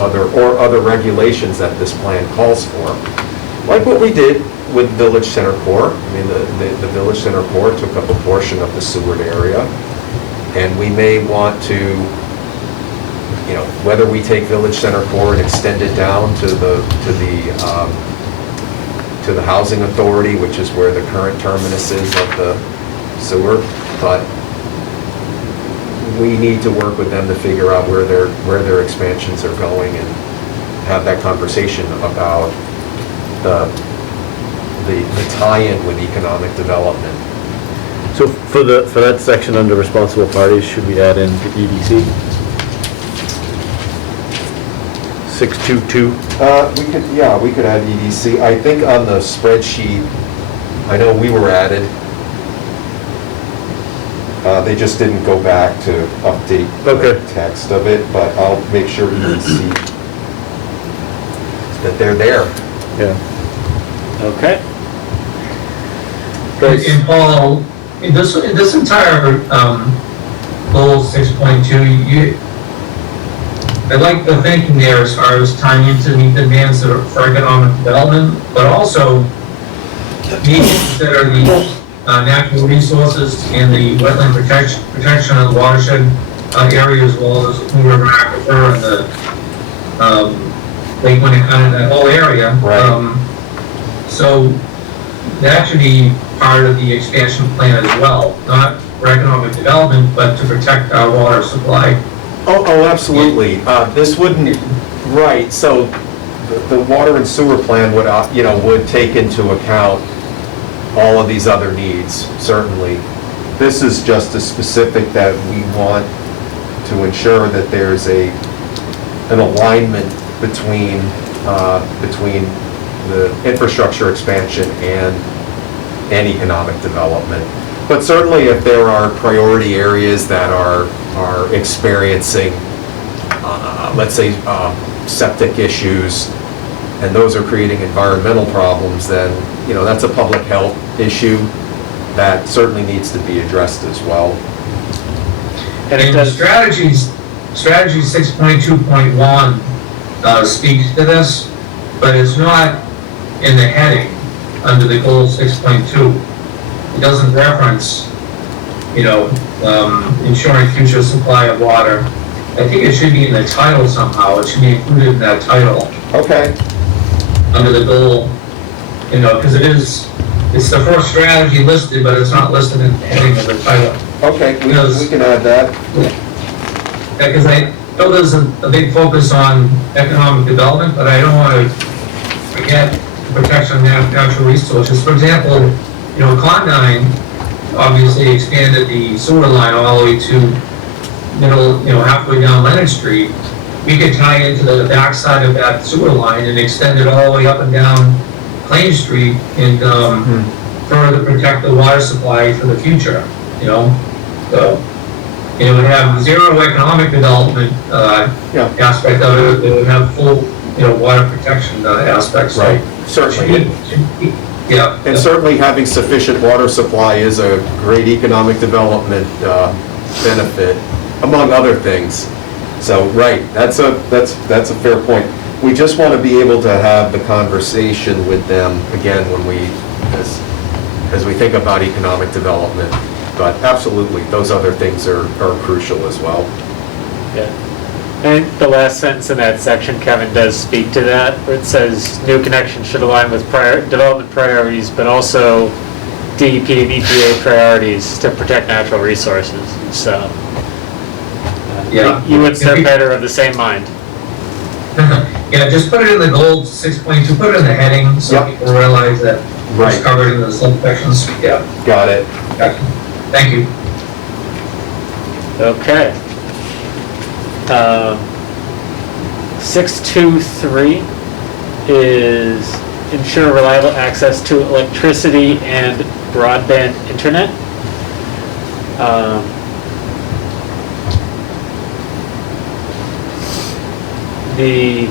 other regulations that this plan calls for. Like what we did with Village Center Core. I mean, the Village Center Core took up a portion of the Seward area, and we may want to, whether we take Village Center Core and extend it down to the Housing Authority, which is where the current terminus is of the sewer, but we need to work with them to figure out where their expansions are going and have that conversation about the tie-in with economic development. So for that section under responsible parties, should we add in the EDC? 622? We could add EDC. I think on the spreadsheet, I know we were added. They just didn't go back to update the text of it, but I'll make sure EDC, that they're there. Yeah. Okay. And Paul, in this entire goal 6.2, I like the thinking there as far as tying into the demands for economic development, but also need to consider the natural resources and the wetland protection of the watershed area, as well as the river aquifer and the Lake Winnicott, that whole area. Right. So that should be part of the expansion plan as well, not for economic development, but to protect our water supply. Oh, absolutely. This wouldn't, right, so the water and sewer plan would take into account all of these other needs, certainly. This is just a specific that we want to ensure that there's an alignment between the infrastructure expansion and economic development. But certainly if there are priority areas that are experiencing, let's say, septic issues, and those are creating environmental problems, then, that's a public health issue. that certainly needs to be addressed as well. And it And does, strategy 6.2.1 speaks to this, but it's not in the heading under the goal 6.2. It doesn't reference, ensuring future supply of water. I think it should be in the title somehow. It should be included in that title Okay. under the goal, because it's the first strategy listed, but it's not listed in the heading of the title. Okay, we can add that. Because I know there's a big focus on economic development, but I don't want to forget the protection of natural resources. For example, Condyne obviously expanded the sewer line all the way to halfway down Leonard Street. We could tie into the backside of that sewer line and extend it all the way up and down Plain Street and further protect the water supply for the future, So, it would have zero economic development aspect of it. It would have full, water protection aspects. Right, certainly. Yeah. And certainly having sufficient water supply is a great economic development benefit, among other things. So, right, that's a fair point. We just want to be able to have the conversation with them again when as we think about economic development. But absolutely, those other things are crucial as well. yeah. And the last sentence in that section, Kevin, does speak to that, where it says, new connections should align with development priorities, but also DEP and EPA priorities to protect natural resources. So, you and Serpeter are of the same mind. Yeah, just put it in the goal 6.2, put it in the heading so Yep. people realize that Right. it's covered in the subsections. Yeah, Got it. gotcha. Thank you. Okay. 6.2.3 is ensure reliable access to electricity and broadband internet. The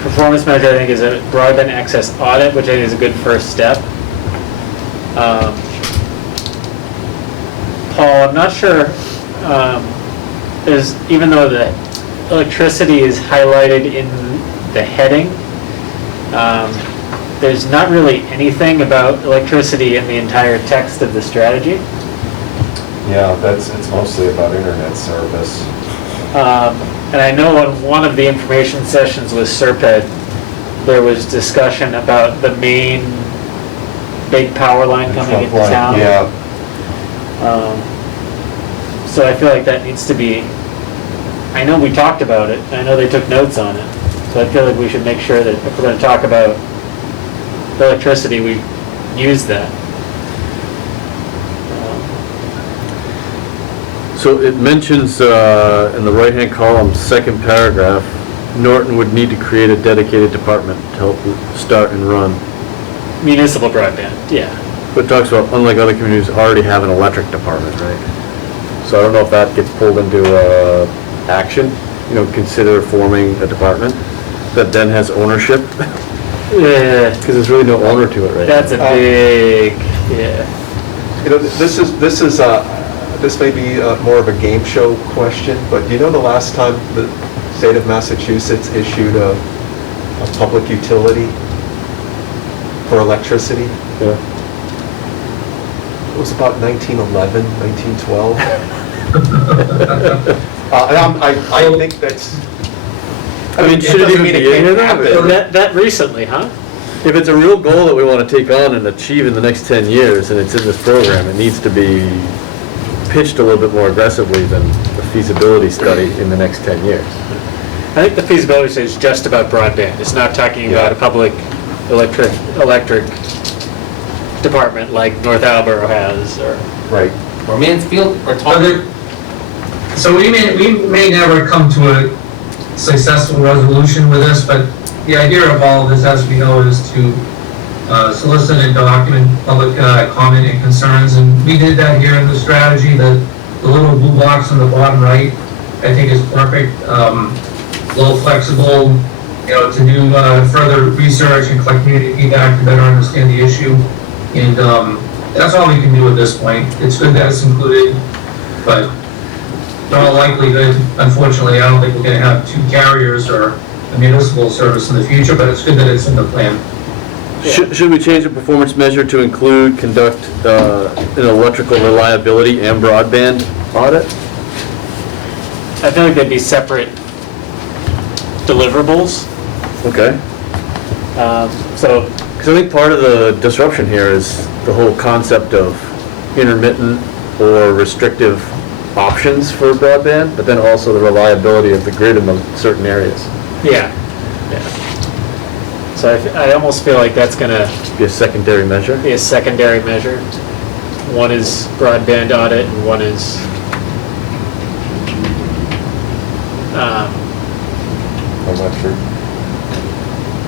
performance measure, I think, is a broadband access audit, which I think is a good first step. Paul, I'm not sure, even though the electricity is highlighted in the heading, there's not really anything about electricity in the entire text of the strategy. Yeah, it's mostly about internet service. And I know on one of the information sessions with Serped, there was discussion about the main big power line coming into town. Yeah. So I feel like that needs to be, I know we talked about it, I know they took notes on it, so I feel like we should make sure that if we're going to talk about electricity, we use that. So it mentions in the right-hand column, second paragraph, Norton would need to create a dedicated department to help start and run. Municipal broadband, yeah. But it talks about, unlike other communities, already have an electric department, right? So I don't know if that gets pulled into action, consider forming a department that then has ownership. Yeah. Because there's really no owner to it right That's a now. big, yeah. This may be more of a game show question, but do you know the last time the state of Massachusetts issued a public utility for electricity? Yeah. It was about 1911, 1912. I think that's... Should it even be in here though? That recently, huh? If it's a real goal that we want to take on and achieve in the next 10 years, and it's in this program, it needs to be pitched a little bit more aggressively than the feasibility study in the next 10 years. I think the feasibility study is just about broadband. It's not talking about a public electric department like North Attleboro has, or... Right. Or Mansfield, or Taunton. So we may never come to a successful resolution with this, but the idea of all of this, as we know, is to solicit and document public comment and concerns, and we did that here in the strategy. The little blue box on the bottom right, I think, is perfect. A little flexible, to do further research and collect community feedback to better understand the issue. And that's all we can do at this point. It's good that it's included, but in all likelihood, unfortunately, I don't think we're gonna have 2 carriers or a municipal service in the future, but it's good that it's in the plan. Should we change the performance measure to include conduct an electrical reliability and broadband audit? I feel like they'd be separate deliverables. Okay. So, Because I think part of the disruption here is the whole concept of intermittent or restrictive options for broadband, but then also the reliability of the grid in those certain areas. yeah. So I almost feel like that's gonna Be a secondary measure. be a secondary measure. One is broadband audit and one is I'm not sure.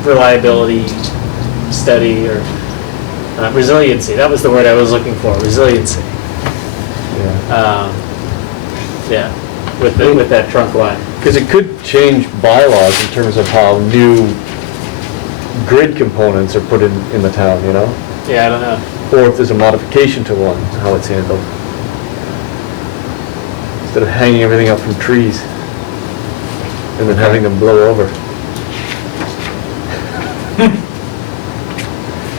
reliability study or resiliency. That was the word I was looking for, resiliency. Yeah. Yeah, with that trunk line. Because it could change bylaws in terms of how new grid components are put in the town, you know? Yeah, I don't know. Or if there's a modification to one, how it's handled. Instead of hanging everything up from trees and then having them blow over.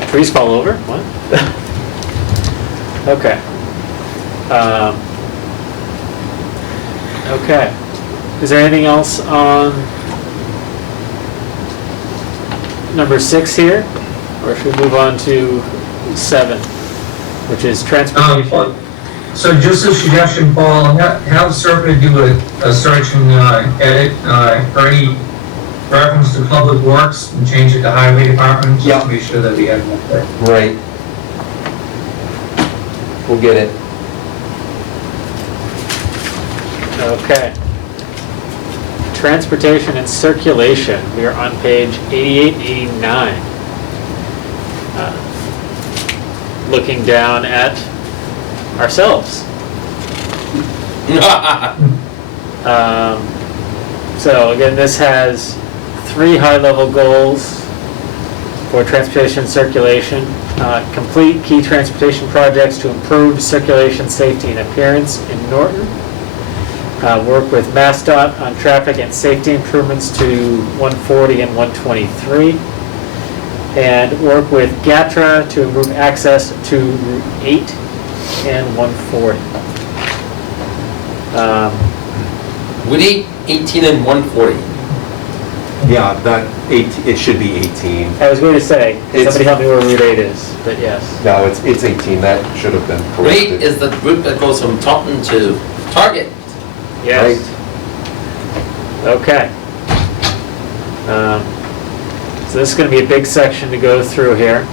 Trees fall over? What? Okay. Okay. Is there anything else on number 6 here? Or should we move on to 7, which is transportation? So just a suggestion, Paul, have Serpent do a search and edit for any reference to public works and change it to highway department, just Yeah. to make sure that we have that there. Right. We'll get it. Okay. Transportation and circulation, we are on page 88, 89. Looking down at ourselves. So again, this has 3 high-level goals for transportation and circulation. Complete key transportation projects to improve circulation, safety, and appearance in Norton. Work with MassDOT on traffic and safety improvements to 140 and 123. And work with GATRA to improve access to Route 8 and 140. With 18 and 140. Yeah, it should be 18. I was going to say, It's- somebody help me where Route 8 is, but yes. No, it's 18. That should have been Route 8 corrected. is the route that goes from Taunton to Target. Yes. Okay. So this is going to be a big section to go through here.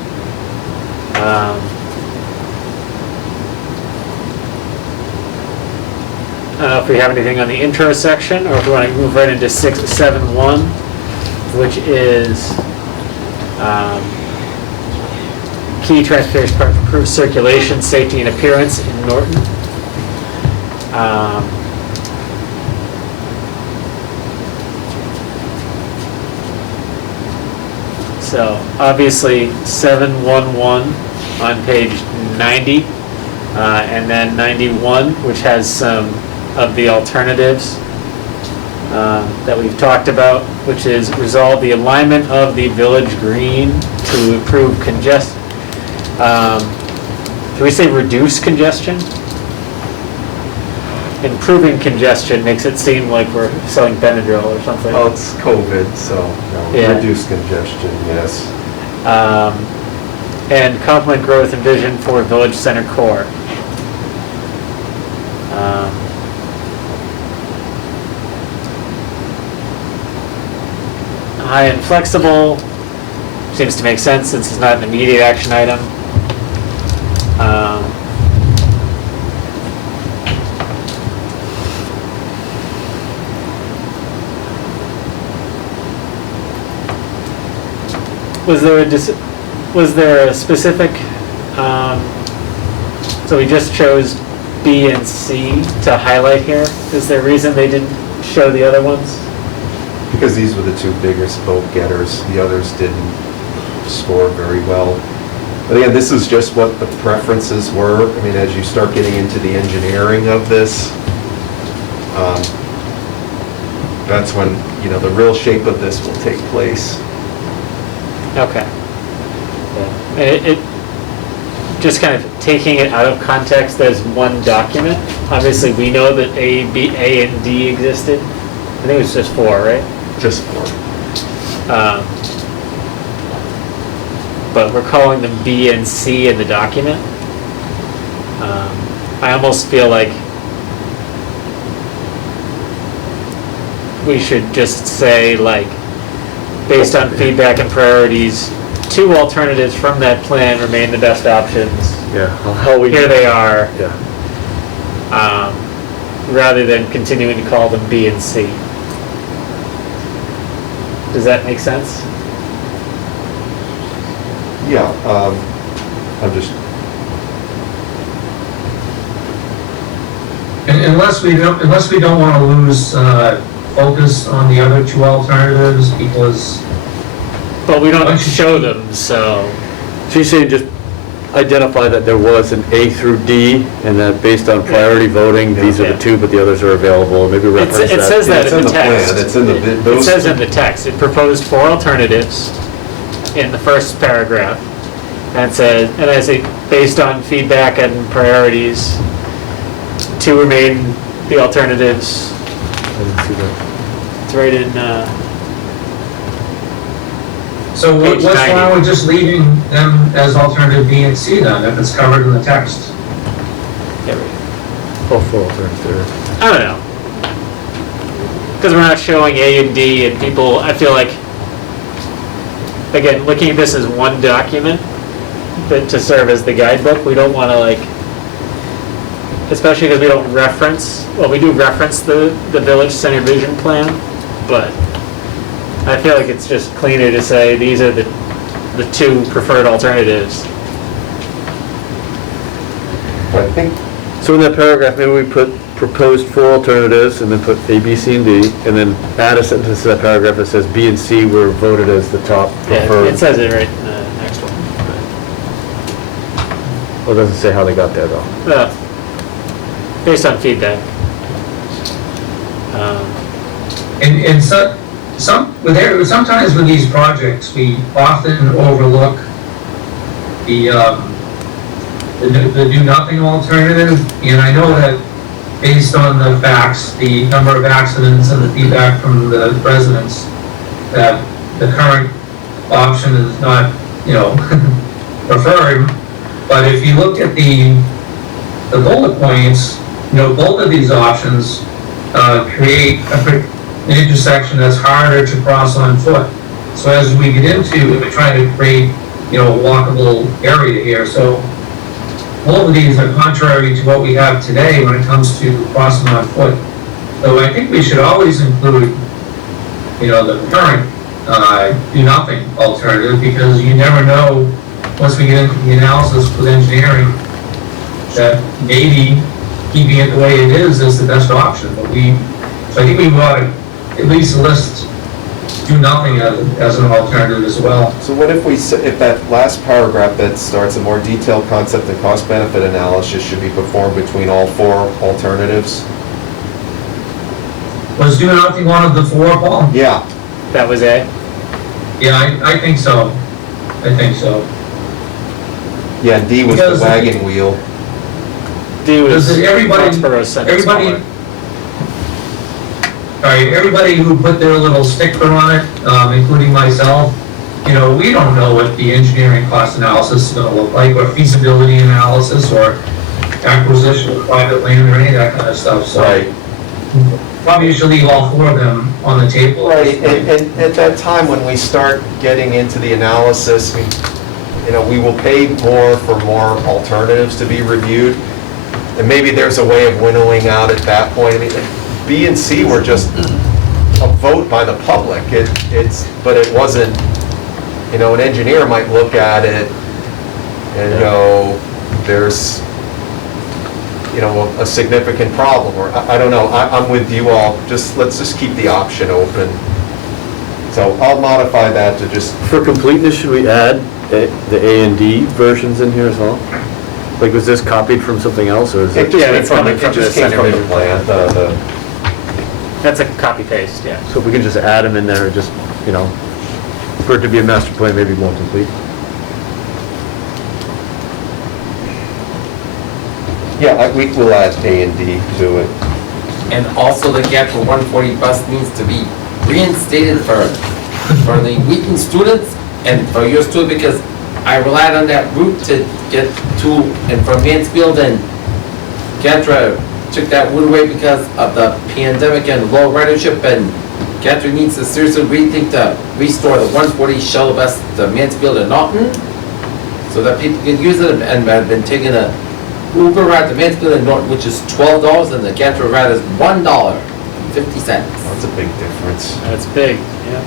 I don't know if we have anything on the intro section, or if we want to move right into 6.7.1, which is key transportation part to improve circulation, safety, and appearance in Norton. So obviously 7.1.1 on page 90, and then 91, which has some of the alternatives that we've talked about, which is resolve the alignment of the village green to improve congestion. Do we say reduce congestion? Improving congestion makes it seem like we're selling Benadryl or something. Well, it's COVID, so Yeah. reduce congestion, yes. And complement growth and vision for village center core. High and flexible seems to make sense since it's not an immediate action item. Was there a specific, so we just chose B and C to highlight here? Is there a reason they didn't show the other ones? Because these were the 2 biggest vote getters. The others didn't score very well. But again, this is just what the preferences were. I mean, as you start getting into the engineering of this, that's when, you know, the real shape of this will take place. Okay. Yeah. It just kind of taking it out of context as one document. Obviously, we know that A, B, A, and D existed. I think it was just 4, right? Just for, But we're calling them B and C in the document. I almost feel like we should just say, like, based on feedback and priorities, 2 alternatives from that plan remain the best options. Yeah, how we. Here they are, Yeah. rather than continuing to call them B and C. Does that make sense? yeah, I'm just, Unless we don't want to lose focus on the other 2 alternatives, because But we don't show them, so. So you're saying just identify that there was an A through D, and that based on priority voting, these are Yeah. the 2, but the others are available, maybe reference that. It says that it's in in the the plan, text. it's in the, It those. says in the text, it proposed 4 alternatives in the first paragraph. And said, and I say, based on feedback and priorities, 2 remain the alternatives. I didn't see that. It's right in, so Page what's 90. wrong with just leaving them as alternative B and C then, if it's covered in the text? there we go. Oh, 4 alternatives there. I don't know. Because we're not showing A and D, and people, I feel like, again, looking at this as one document, that to serve as the guidebook, we don't want to, like, especially because we don't reference, well, we do reference the village center vision plan, but I feel like it's just cleaner to say these are the 2 preferred alternatives. I think, So in that paragraph, maybe we put proposed 4 alternatives, and then put A, B, C, and D, and then add a sentence to that paragraph that says B and C were voted as the top Yeah, preferred. it says it right in the next one. Well, it doesn't say how they got there, though. Based on feedback. And sometimes with these projects, we often overlook the do nothing alternative, and I know that based on the facts, the number of accidents and the feedback from the residents, that the current option is not, you know, preferred. But if you look at the bullet points, you know, both of these options create an intersection that's harder to cross on foot. So as we get into, we're trying to create, you know, a walkable area here. So all of these are contrary to what we have today when it comes to crossing on foot. So I think we should always include, you know, the current do nothing alternative, because you never know, once we get into the analysis with engineering, that maybe keeping it the way it is the best option. But so I think we ought to at least list do nothing as an alternative as well. so what if we, if that last paragraph that starts a more detailed concept and cost-benefit analysis should be performed between all 4 alternatives? Was do nothing one of the 4, Paul? Yeah, That was A? Yeah, I think so. I think so. yeah, and D was the Because- wagon wheel. D was Because Foxborough Senate smaller. everybody who put their little sticker on it, including myself, you know, we don't know what the engineering cost analysis is gonna look like, or feasibility analysis, or acquisition of private land, or any of that kind of stuff, so. Right. Probably should leave all 4 of them on the table. Right, and at that time, when we start getting into the analysis, we will pay more for more alternatives to be reviewed, and maybe there's a way of winnowing out at that point. I mean, B and C were just a vote by the public. But it wasn't, an engineer might look at it and go, there's, a significant problem, or I don't know. I'm with you all. Let's just keep the option open. So I'll modify that to just, For completeness, should we add the A and D versions in here as well? Like, was this copied from something else, or is It it? just Yeah, came it's from, coming it from just the came from the Center plan, the, That's a copy paste, yeah. So if we can just add them in there, just, you know, for it to be a master plan, maybe more complete. yeah, we will add A and D to it. And also the gap for 140 bus needs to be reinstated for the Wheaton students and for your student, because I relied on that route to get to and from Mansfield, and Gatra took that route away because of the pandemic and low ridership, and Gatra needs to seriously rethink to restore the 140 shuttle bus to Mansfield and Norton so that people can use it, and I've been taking a Uber ride to Mansfield and Norton, which is $12, and the Gatra ride is $1.50. That's a big difference. That's big, yeah.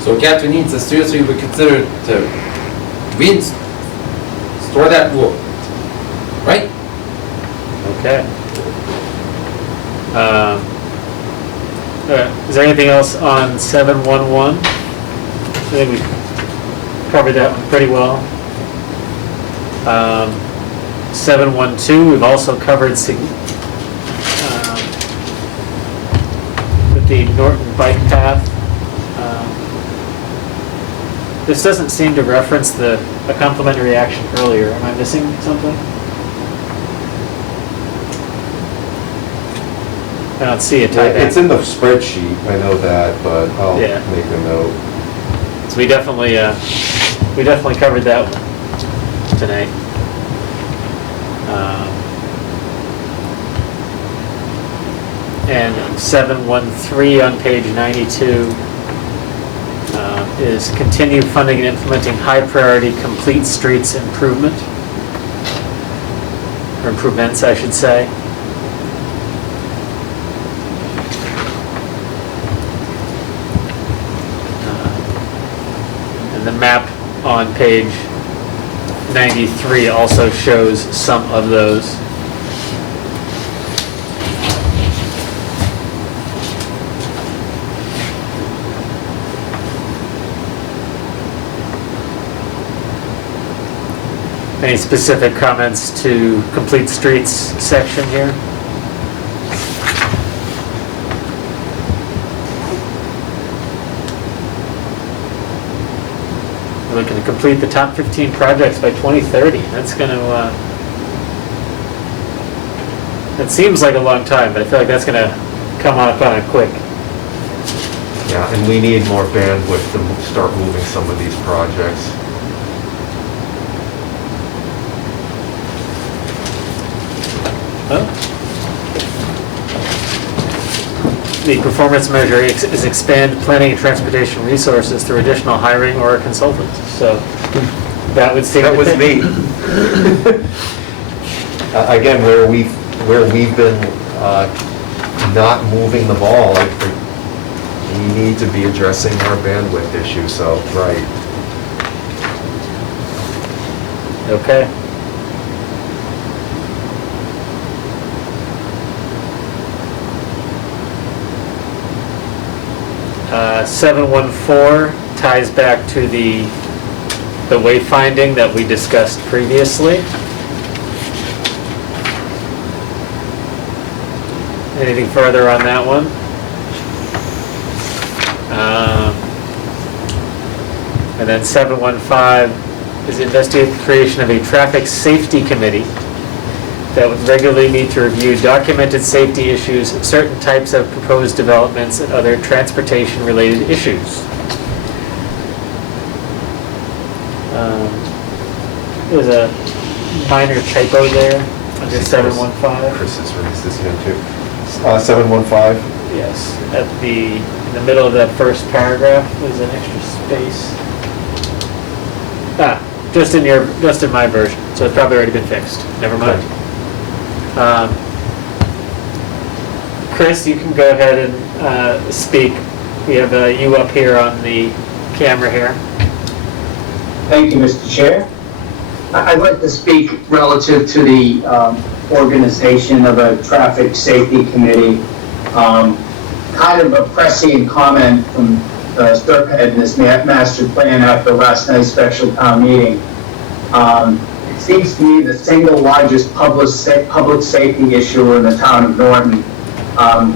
So Gatra needs to seriously reconsider to restore that rule, right? Okay. Is there anything else on 711? I think we covered that one pretty well. 712, we've also covered with the Norton bike path. This doesn't seem to reference a complementary action earlier. Am I missing something? I don't see a tie back. It's in the spreadsheet, I know that, but I'll Yeah. make a note. So we definitely covered that one tonight. And 713 on page 92 is continue funding and implementing high priority complete streets improvement, or improvements, I should say. And the map on page 93 also shows some of those. Any specific comments to complete streets section here? We're looking to complete the top 15 projects by 2030. That's going to, that seems like a long time, but I feel like that's going to come up on it quick. Yeah, and we need more bandwidth to start moving some of these projects. The performance measure is expand planning and transportation resources through additional hiring or a consultant. So that would seem That to was fit. me. Again, where we've been not moving the ball, I think we need to be addressing our bandwidth issue, so, right. Okay. Uh, 714 ties back to the wayfinding that we discussed previously. Anything further on that one? And then 715 is investigate the creation of a traffic safety committee that would regularly meet to review documented safety issues, certain types of proposed developments, and other transportation-related issues. There's a minor typo there under 715. Chris has raised his hand too. 715? Yes, in the middle of that first paragraph, there's an extra space. Just in my version, so it's probably already been fixed. Never mind. Chris, you can go ahead and speak. We have you up here on the camera here. Thank you, Mr. Chair. I'd like to speak relative to the organization of a traffic safety committee. Kind of a prescient comment from Serpent and this master plan after last night's special town meeting. It seems to me the single largest public safety issue in the town of Norton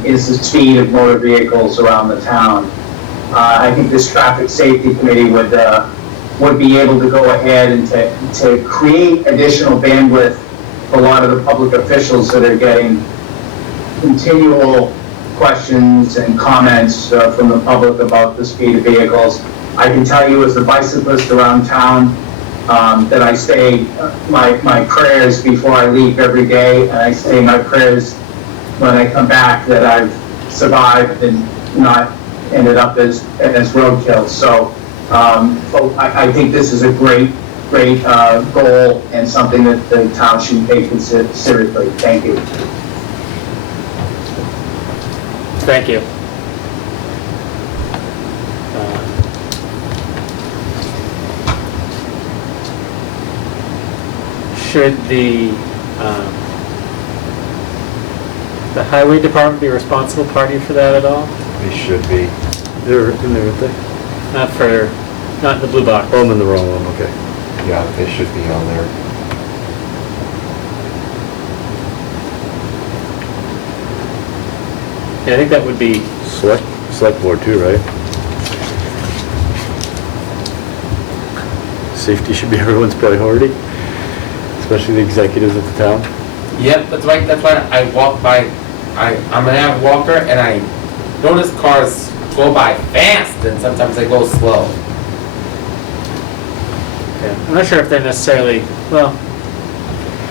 is the speed of motor vehicles around the town. I think this traffic safety committee would be able to go ahead and to create additional bandwidth for a lot of the public officials that are getting continual questions and comments from the public about the speed of vehicles. I can tell you as a bicyclist around town that I say my prayers before I leave every day, and I say my prayers when I come back that I've survived and not ended up as roadkill. So I think this is a great goal and something that the town should take seriously. Thank you. Thank you. Should the highway department be a responsible party for that at all? They should be. They're in there, aren't they? Not in the blue box. Oh, I'm in the wrong one, okay. Yeah, they should be on there. Yeah, I think that would be, Select board too, right? Safety should be everyone's priority, especially the executives of the town. Yep, that's right, that's why I walk by, I'm an avid walker, and I notice cars go by fast, and sometimes they go slow. yeah, I'm not sure if they're necessarily, well.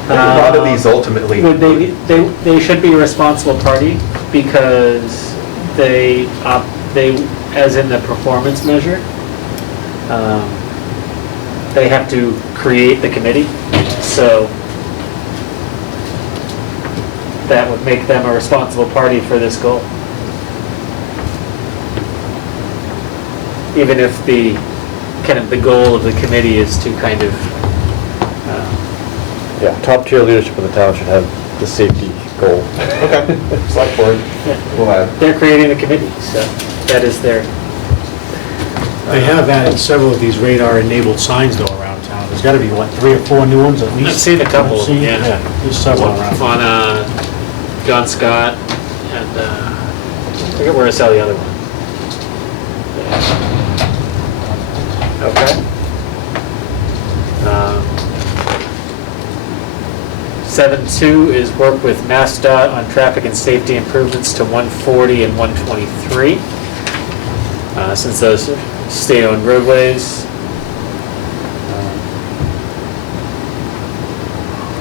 A lot of these ultimately. Would they should be a responsible party because they, as in the performance measure, they have to create the committee, so that would make them a responsible party for this goal. Even if the goal of the committee is to kind of, Yeah, top tier leadership in the town should have the safety goal. Okay, select board. We'll add. they're creating the committee, so that is their. They have added several of these radar-enabled signs though around town. There's gotta be, what, 3 or 4 new ones at least? I've seen a couple of them, yeah. There's several around. On John Scott and I forget where I saw the other one. Okay. 7.2 is work with MassDOT on traffic and safety improvements to 140 and 123. Since those are state-owned roadways.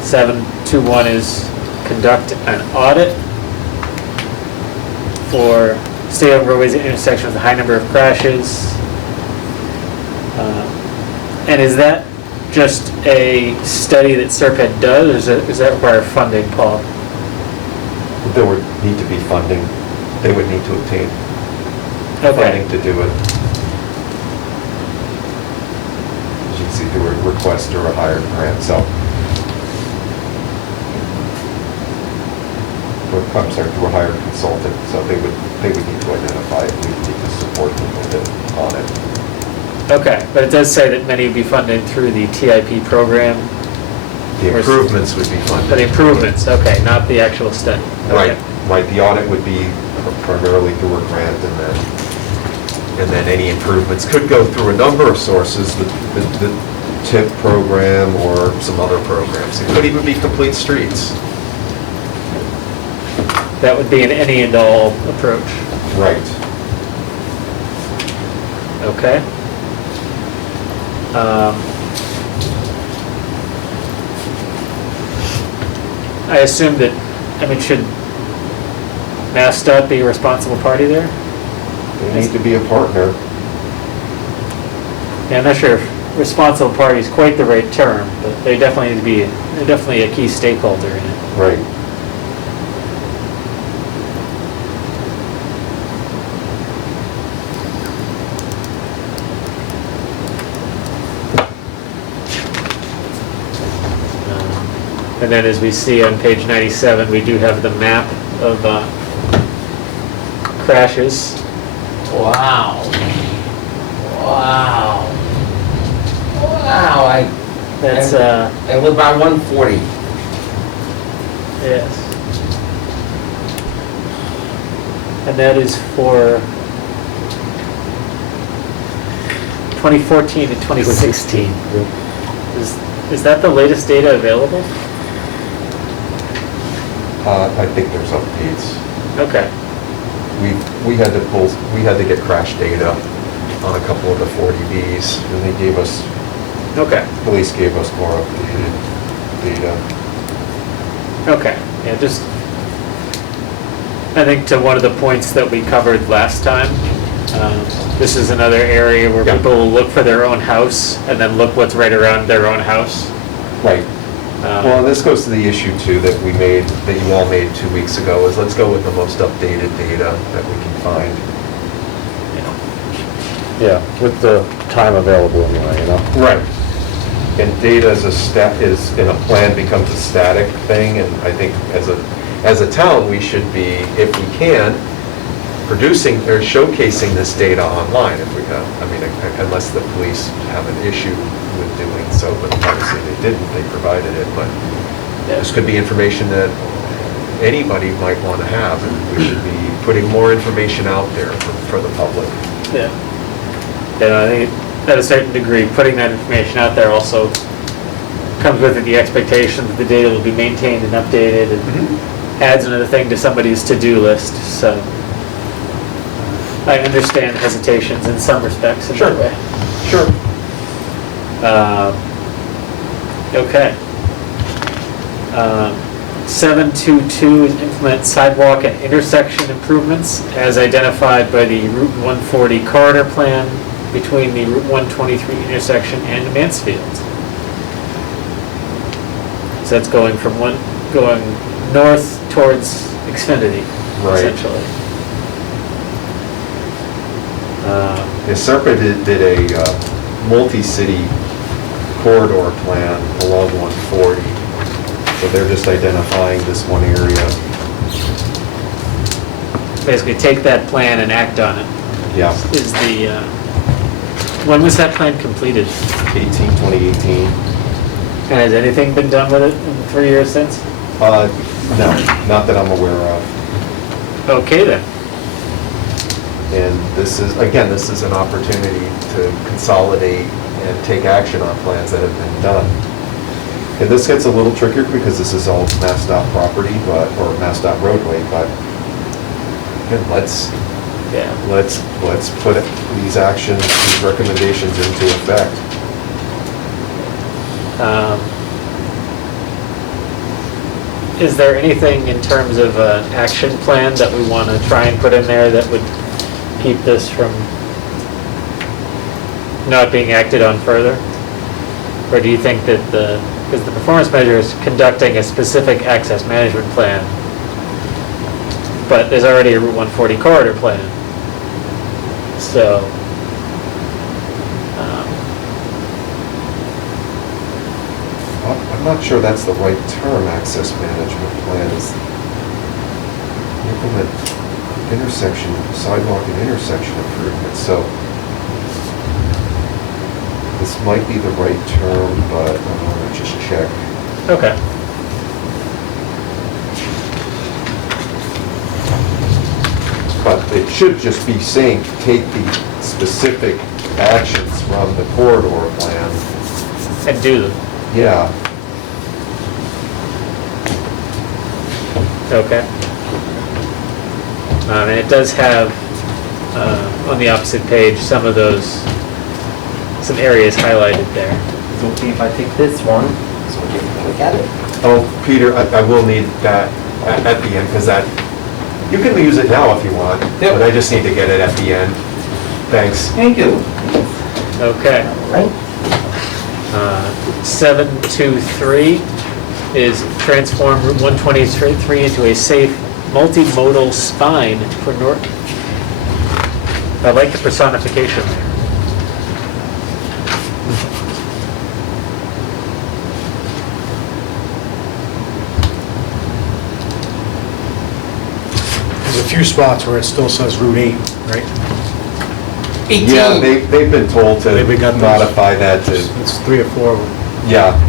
7.2.1 is conduct an audit for state-owned roadways at intersections with a high number of crashes. And is that just a study that Serpent does, or does that require funding, Paul? There would need to be funding. They would need to obtain Okay. funding to do it. As you can see, through a request or a hired grant, so. I'm sorry, through a hired consultant, so they would need to identify it, we would need to support them with it on it. Okay, but it does say that many would be funded through the TIP program. The improvements would be funded. But the improvements, okay, not the actual study. Right, Okay. right, the audit would be primarily through a grant, and then any improvements could go through a number of sources, the TIP program or some other programs. It could even be complete streets. That would be an any and all approach. Right. Okay. I assume that, should MassDOT be a responsible party there? They need to be a partner. Yeah, I'm not sure if responsible party is quite the right term, but they definitely need to be, they're definitely a key stakeholder in it. Right. And then as we see on page 97, we do have the map of crashes. Wow. Wow. Wow, That's, I live by 140. yes. And that is for 2014 to 2016. Is that the latest data available? I think there's updates. Okay. We had to get crash data on a couple of the 40Bs, and they gave us, Okay. police gave us more updated data. Okay, yeah, just, I think to one of the points that we covered last time, this is another area where Yeah. people will look for their own house and then look what's right around their own house. Right. Well, and this goes to the issue too that you all made 2 weeks ago, is let's go with the most updated data that we can find. Yeah, with the time available anyway, you know? Right. And data is in a plan becomes a static thing, and I think as a town, we should be, if we can, producing or showcasing this data online if we have. I mean, unless the police have an issue with doing so, but obviously they didn't, they provided it, but this could be information that anybody might want to have, and we should be putting more information out there for the public. Yeah. And I think at a certain degree, putting that information out there also comes with it the expectation that the data will be maintained and updated and adds another thing to somebody's to-do list, so. I understand hesitations in some respects in that way. Sure. Okay. 722 is implement sidewalk and intersection improvements as identified by the Route 140 corridor plan between the Route 123 intersection and Mansfield. So that's going north towards Xfinity, Right. essentially. Yeah, SERPA did a multi-city corridor plan along 140, so they're just identifying this one area. Basically, take that plan and act on it. Yeah, Is the, when was that plan completed? 2018. And has anything been done with it in the 3 years since? No, not that I'm aware of. Okay then. And this is an opportunity to consolidate and take action on plans that have been done. And this gets a little trickier because this is all MassDOT property, or MassDOT roadway, but again, let's put these actions, these recommendations into effect. Is there anything in terms of an action plan that we want to try and put in there that would keep this from not being acted on further? Or do you think that because the performance measure is conducting a specific access management plan, but there's already a Route 140 corridor plan. So, I'm not sure that's the right term, access management plan is implement intersection, sidewalk and intersection improvements, so this might be the right term, but I want to just check. okay. But it should just be saying, take the specific actions from the corridor plan. And do them. Yeah, Okay. And it does have, on the opposite page, some areas highlighted there. It's okay if I take this one, so we can look at it. oh, Peter, I will need that at the end, because that, you can use it now if you want, Yep. but I just need to get it at the end. Thanks. Thank you. Okay. Right? 723 is transform Route 123 into a safe multimodal spine for Norton. I like the personification there. There's a few spots where it still says Route 8, right? 18. Yeah, they've been told to Maybe we got those. modify that to, It's 3 or 4 of them. yeah.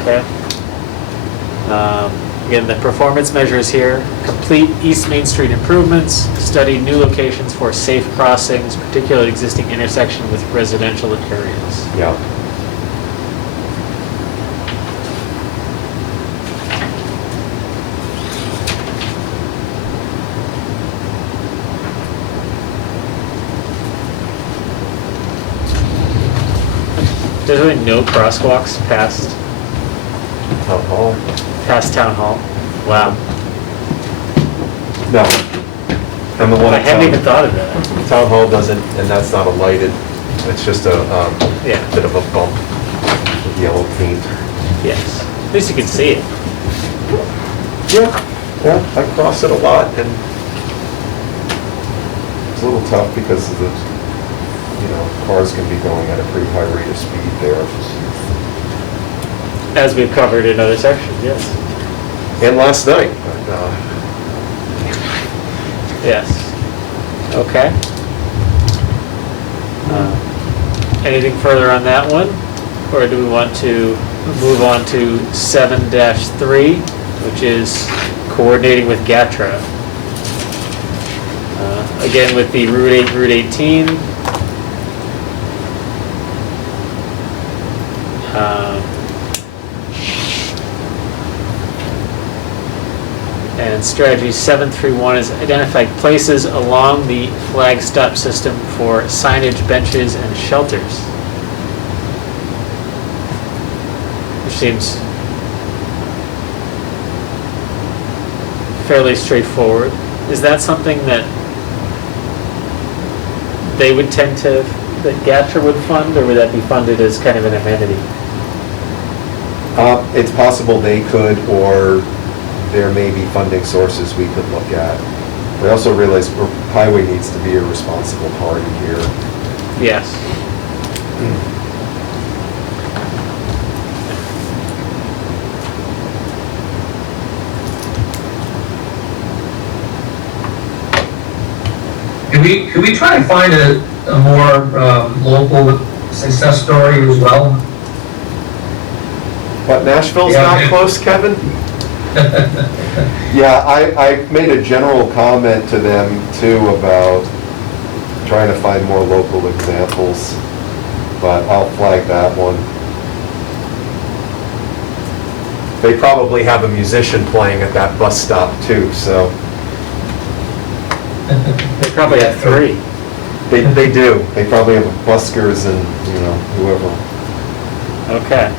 Okay. Again, the performance measures here: complete East Main Street improvements, study new locations for safe crossings, particularly existing intersection with residential areas. Yeah. There's really no crosswalks past Town hall? Town hall. Wow. No. And the one I at hadn't even town, thought of that. town hall doesn't, and that's not a lighted, it's just a, Yeah. bit of a bump with yellow paint. Yes. At least you can see it. Yeah, I cross it a lot, and it's a little tough because of the, cars can be going at a pretty high rate of speed there. As we've covered in other sections, yes. And last night, but, Yes. Okay. Anything further on that one? Or do we want to move on to 7-3, which is coordinating with GATRA? Again, with the Route 8, Route 18. And strategy 731 is identify places along the flag stop system for signage, benches, and shelters. Which seems fairly straightforward. Is that something that they would tend to, that GATRA would fund, or would that be funded as kind of an amenity? it's possible they could, or there may be funding sources we could look at. We also realize highway needs to be a responsible party here. Yes. Could we try and find a more local success story as well? But Nashville's Yeah, not okay. close, Kevin? Yeah, I made a general comment to them too about trying to find more local examples, but I'll flag that one. They probably have a musician playing at that bus stop too, so. They probably have three. They do. They probably have buskers and, whoever. Okay.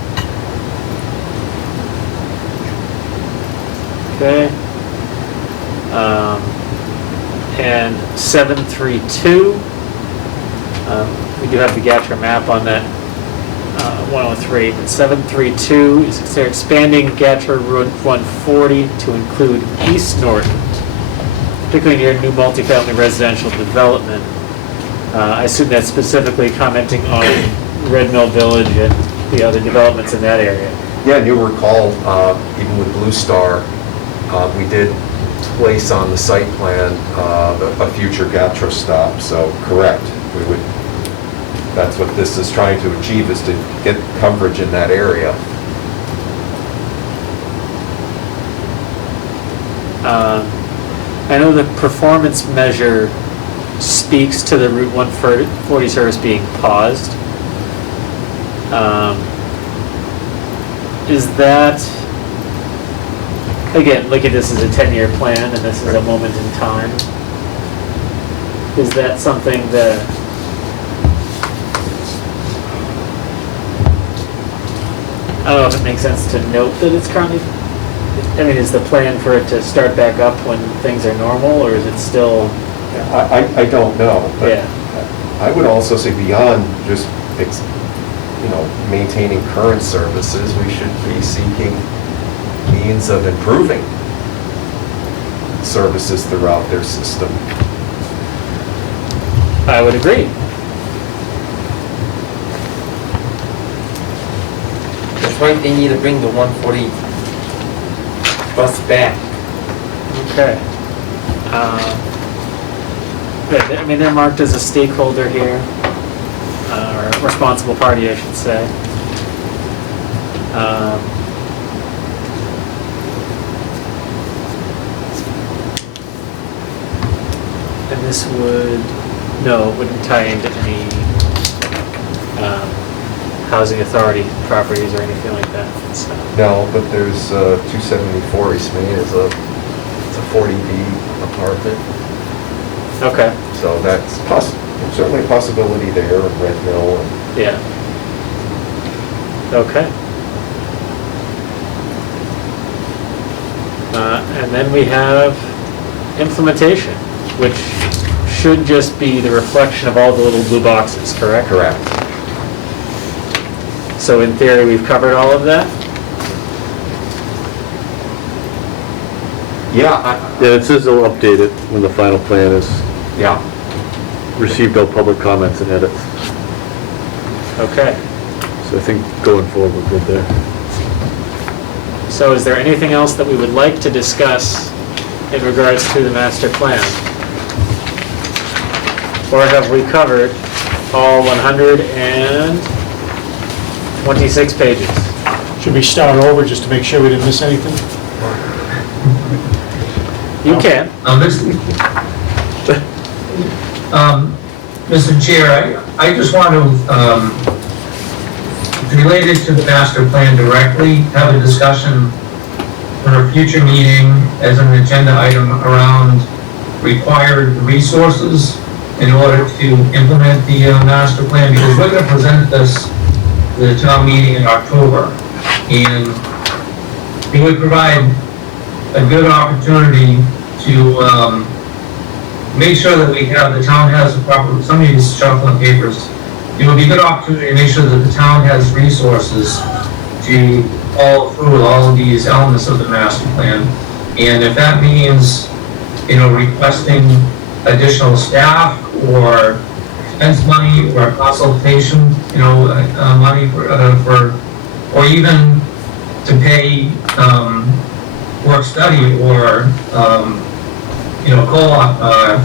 Okay. And 732, we do have the GATRA map on that 103, but 732 is they're expanding GATRA Route 140 to include East Norton, particularly near new multifamily residential development. I assume that's specifically commenting on Red Mill Village and the other developments in that area. Yeah, and you'll recall, even with Blue Star, we did place on the site plan a future GATRA stop, so correct. We would. That's what this is trying to achieve, is to get coverage in that area. I know the performance measure speaks to the Route 140 service being paused. Is that, again, look at this as a 10-year plan and this is a moment in time. Is that something that, I don't know if it makes sense to note that it's currently, I mean, is the plan for it to start back up when things are normal, or is it still? I don't know, but Yeah. I would also say beyond just, maintaining current services, we should be seeking means of improving services throughout their system. I would agree. That's why they need to bring the 140 bus back. Okay. Good. I mean, they're marked as a stakeholder here, or a responsible party, I should say. And this would, no, it wouldn't tie into any housing authority properties or anything like that. So. No, but there's 274 East Main is it's a 40B apartment. Okay. So that's certainly a possibility there, Red Mill. And Yeah. Okay. And then we have implementation, which should just be the reflection of all the little blue boxes, correct? Correct. So in theory, we've covered all of that? Yeah, Yeah, it says they'll update it when the final plan is yeah. received all public comments and edits. Okay. So I think going forward, we're good there. So is there anything else that we would like to discuss in regards to the master plan? Or have we covered all 126 pages? Should we start over just to make sure we didn't miss anything? You can. Mr. Chair, I just want to, related to the master plan directly, have a discussion for a future meeting as an agenda item around required resources in order to implement the master plan, because we're going to present this to the town meeting in October, and it would provide a good opportunity to make sure that the town has the proper, somebody is shuffling papers. It would be a good opportunity to make sure that the town has resources to follow through with all of these elements of the master plan. And if that means, requesting additional staff or expense money or consultation, money for, or even to pay work study or co-op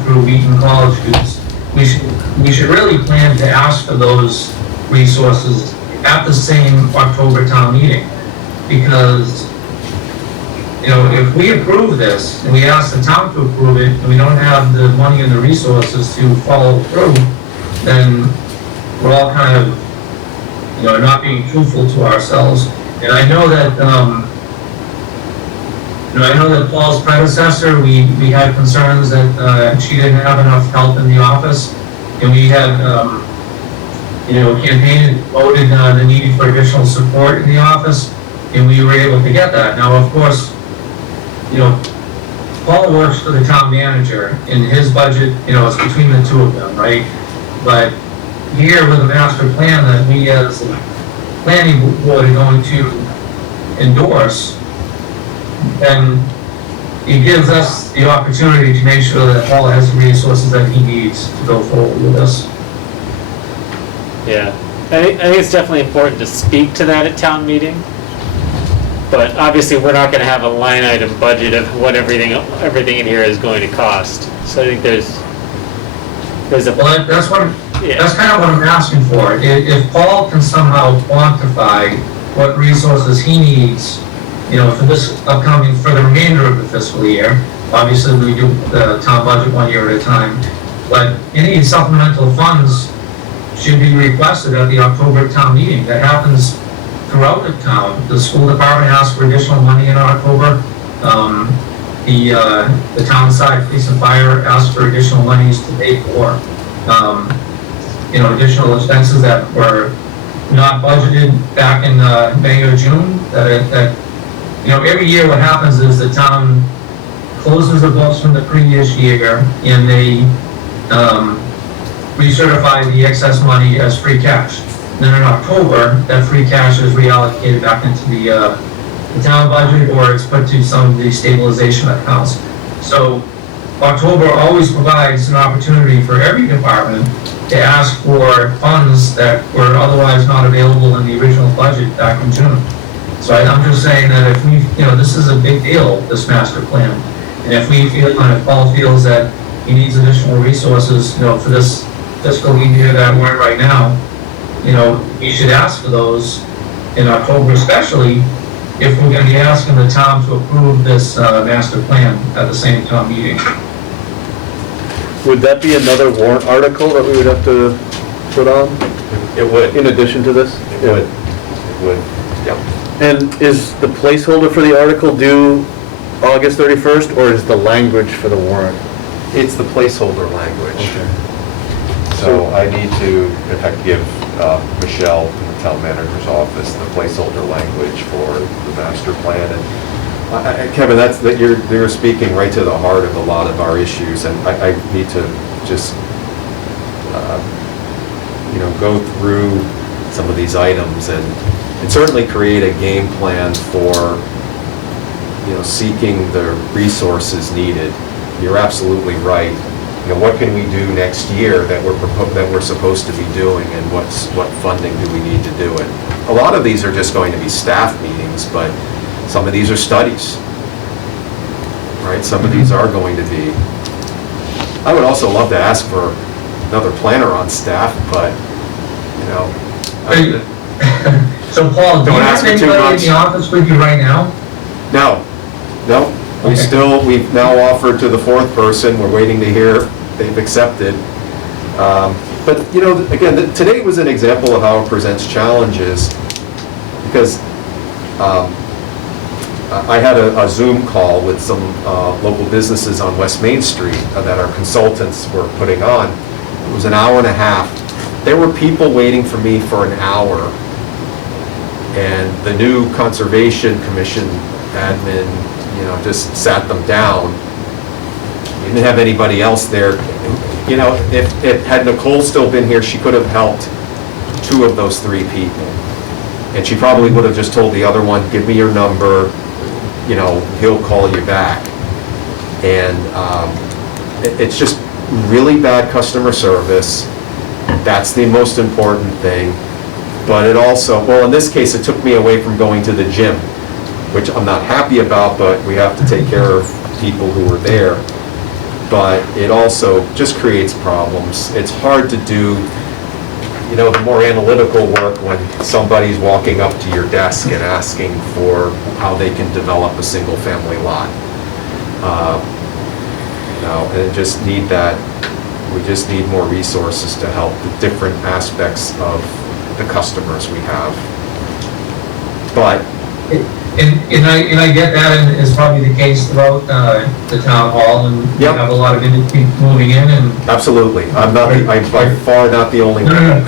through Wheaton College students, we should really plan to ask for those resources at the same October town meeting, because if we approve this and we ask the town to approve it and we don't have the money and the resources to follow through, then we're all kind of not being truthful to ourselves. And I know that Paul's predecessor, we had concerns that she didn't have enough help in the office, and we had, campaigned and voted the need for additional support in the office, and we were able to get that. Now, of course, Paul works for the town manager, and his budget, is between the two of them, right? But here with the master plan that we as a planning board are going to endorse, and it gives us the opportunity to make sure that Paul has the resources that he needs to go forward with this. Yeah. I think it's definitely important to speak to that at town meeting. But obviously, we're not going to have a line item budget of what everything in here is going to cost. So I think there's a... Well, that's kind of what I'm asking for. If Paul can somehow quantify what resources he needs, for this for the remainder of the fiscal year. Obviously, we do the town budget 1 year at a time, but any supplemental funds should be requested at the October town meeting. That happens throughout the town. The school department asks for additional money in October. The town side, police and fire, asks for additional monies to pay for, additional expenses that were not budgeted back in May or June. Every year what happens is the town closes the books from the previous year and they recertify the excess money as free cash. Then in October, that free cash is reallocated back into the town budget, or it's put to some of the stabilization accounts. So October always provides an opportunity for every department to ask for funds that were otherwise not available in the original budget back in June. So I'm just saying that if we, this is a big deal, this master plan. And if we feel, and if Paul feels that he needs additional resources, for this fiscal year that we're in right now, he should ask for those in October, especially if we're gonna be asking the town to approve this, master plan at the same town meeting. Would that be another warrant article that we would have to put on, It would. in addition to this? It would. It would. Yep. And is the placeholder for the article due August 31st, or is the language for the warrant? It's the placeholder language. Okay. So I need to, in fact, give Michelle in the town manager's office the placeholder language for the master plan. And Kevin, you're speaking right to the heart of a lot of our issues, and I need to just, go through some of these items and certainly create a game plan for, seeking the resources needed. You're absolutely right. What can we do next year that we're supposed to be doing, and what funding do we need to do it? A lot of these are just going to be staff meetings, but some of these are studies, right? Some of these are going to be. I would also love to ask for another planner on staff, but So Paul, do you Don't have ask me too anybody in much. the office with you right now? no. We've now offered to the fourth person. We're waiting to hear. They've accepted. But, again, today was an example of how it presents challenges, because I had a Zoom call with some local businesses on West Main Street that our consultants were putting on. It was an hour and a half. There were people waiting for me for an hour, and the new Conservation Commission admin, just sat them down. Didn't have anybody else there. If had Nicole still been here, she could have helped 2 of those 3 people. And she probably would have just told the other one, give me your number, he'll call you back. And it's just really bad customer service. That's the most important thing. But it also, well, in this case, it took me away from going to the gym, which I'm not happy about, but we have to take care of people who are there. But it also just creates problems. It's hard to do, the more analytical work when somebody's walking up to your desk and asking for how they can develop a single-family lot. And just need that, we just need more resources to help the different aspects of the customers we have. But And I get that, and it's probably the case throughout the town hall, and you Yep. have a lot of industry moving in, and, absolutely, I'm by far not the only one.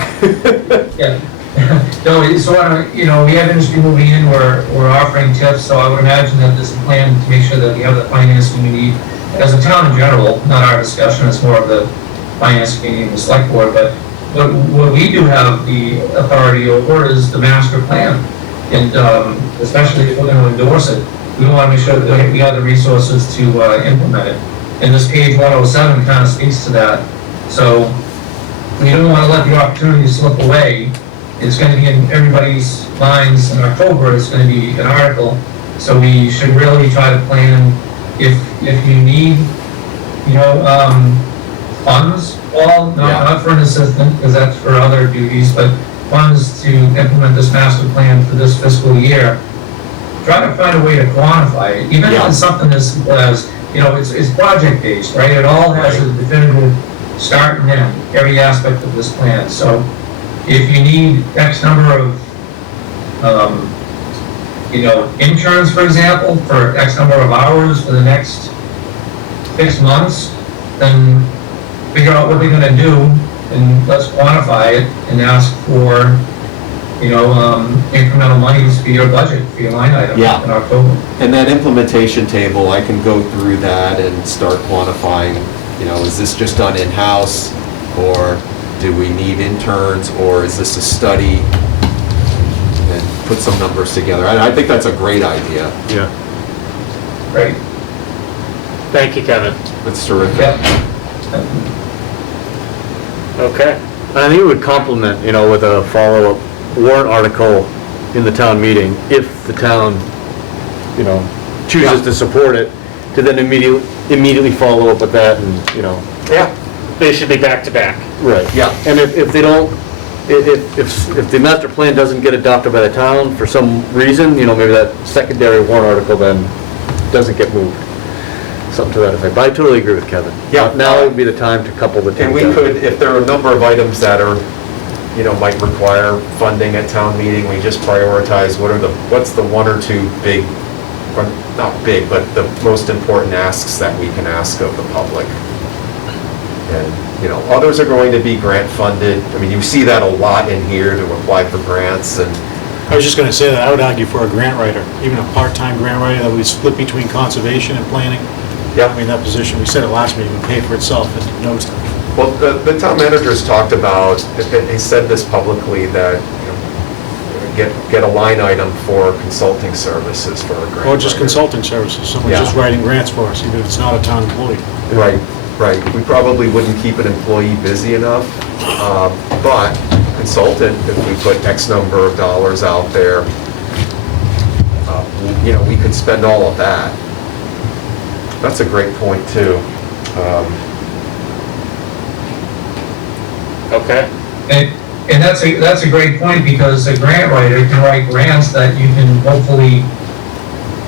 yeah. So, we have industry moving in, we're offering tips, so I would imagine that there's a plan to make sure that we have the financing we need as a town in general, not our discussion, it's more of the finance committee and the select board, but what we do have the authority over is the master plan. And especially if we're going to endorse it, we want to make sure that we have the resources to implement it. And this page 107 kind of speaks to that. So we don't want to let the opportunity slip away. It's going to be in everybody's minds in October. It's going to be an article. So we should really try to plan if you need, funds. Well, not for an assistant, because that's for other duties, but funds to implement this master plan for this fiscal year. Try to find a way to quantify it, even if it's something as it's project-based, right? It all has a definitive start and end, every aspect of this plan. So if you need X number of, interns, for example, for X number of hours for the next 6 months, then figure out what they're gonna do, and let's quantify it and ask for, incremental monies for your budget, for your line item Yeah. in October. And that implementation table, I can go through that and start quantifying, is this just done in-house, or do we need interns, or is this a study? And put some numbers together. I think that's a great idea. Yeah. Right. Thank you, Kevin. That's terrific. Yep. Okay. I think it would complement, with a follow-up warrant article in the town meeting, if the town, chooses to support it, to then immediately follow up with that and, you know. Yeah, They should be back to back. Right. yeah. And if they don't, if the master plan doesn't get adopted by the town for some reason, you know, maybe that secondary warrant article then doesn't get moved. Something to that effect. But I totally agree with Kevin. Yeah. Now would be the time to couple the two And we together. could, if there are a number of items that are, you know, might require funding at town meeting, we just prioritize what's the one or two big, or not big, but the most important asks that we can ask of the public. And, you know, others are going to be grant funded. I mean, you see that a lot in here to apply for grants and, I was just gonna say that I would argue for a grant writer, even a part-time grant writer that we split between conservation and planning. yeah. I mean, that position, we said it last meeting, would pay for itself in no time. Well, the town manager's talked about, he said this publicly, that, you know, get a line item for consulting services for a grant Or just writer. consulting services, someone Yeah. just writing grants for us, even if it's not a town employee. Right, right. We probably wouldn't keep an employee busy enough, but consultant, if we put X number of dollars out there, you know, we could spend all of that. That's a great point, too. Okay. And that's a great point, because a grant writer can write grants that you can hopefully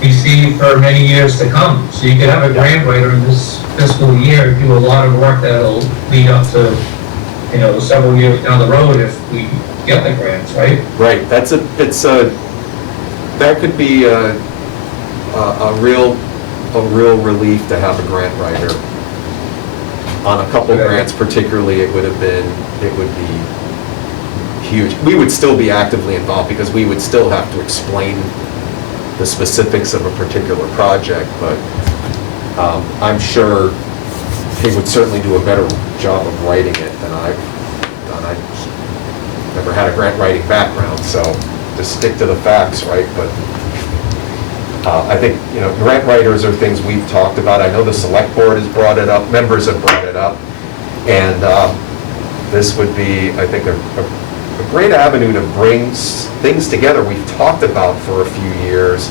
receive for many years to come. So you could have a grant writer in this fiscal year do a lot of work that'll lead up to, you know, several years down the road if we get the grants, right? Right, that could be a real relief to have a grant writer. On a couple grants particularly, it would be huge. We would still be actively involved because we would still have to explain the specifics of a particular project, but I'm sure he would certainly do a better job of writing it than I've done. I've never had a grant writing background, so just stick to the facts, right? But I think, you know, grant writers are things we've talked about. I know the select board has brought it up, members have brought it up, and this would be, I think, a great avenue to bring things together we've talked about for a few years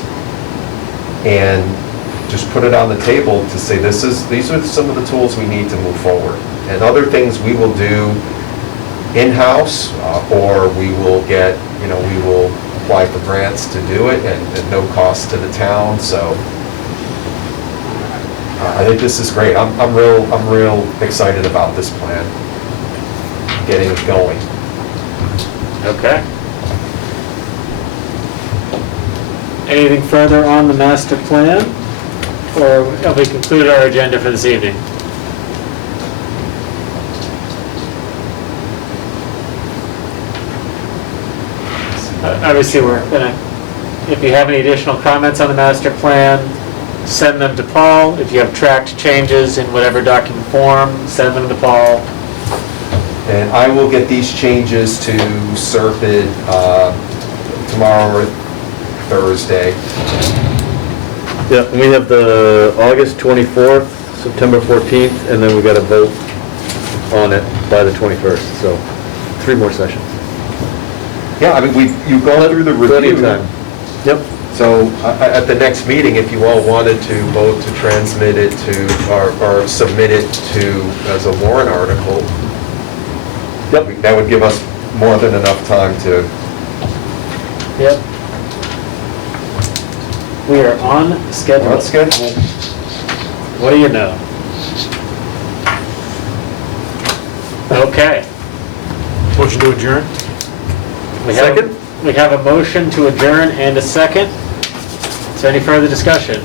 and just put it on the table to say these are some of the tools we need to move forward. And other things we will do in-house, or we will get, you know, we will apply for grants to do it and at no cost to the town. So I think this is great. I'm real excited about this plan, getting it going. Okay. Anything further on the master plan? Or have we concluded our agenda for this evening? Obviously, we're gonna, if you have any additional comments on the master plan, send them to Paul. If you have tracked changes in whatever document form, send them to Paul. And I will get these changes to Serpide tomorrow or Thursday. Yeah, and we have the August 24th, September 14th, and then we got to vote on it by the 21st, so 3 more sessions. Yeah, I mean, you've gone through the Plenty of review. time. Yep. So at the next meeting, if you all wanted to vote to transmit it to, or submit it to, as a warrant article, Yep. that would give us more than enough time to, Yep. We are on schedule. on schedule. What do you know? Okay. Motion to adjourn? We have- Second? We have a motion to adjourn and a second. Is there any further discussion?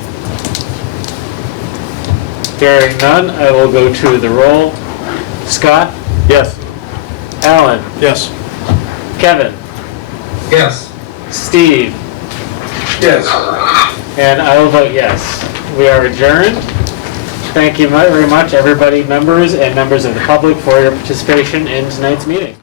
Hearing none, I will go to the roll. Scott? Yes. Alan? Yes. Kevin? Yes. Steve? Yes. And I will vote yes. We are adjourned. Thank you very much, everybody, members and members of the public, for your participation in tonight's meeting.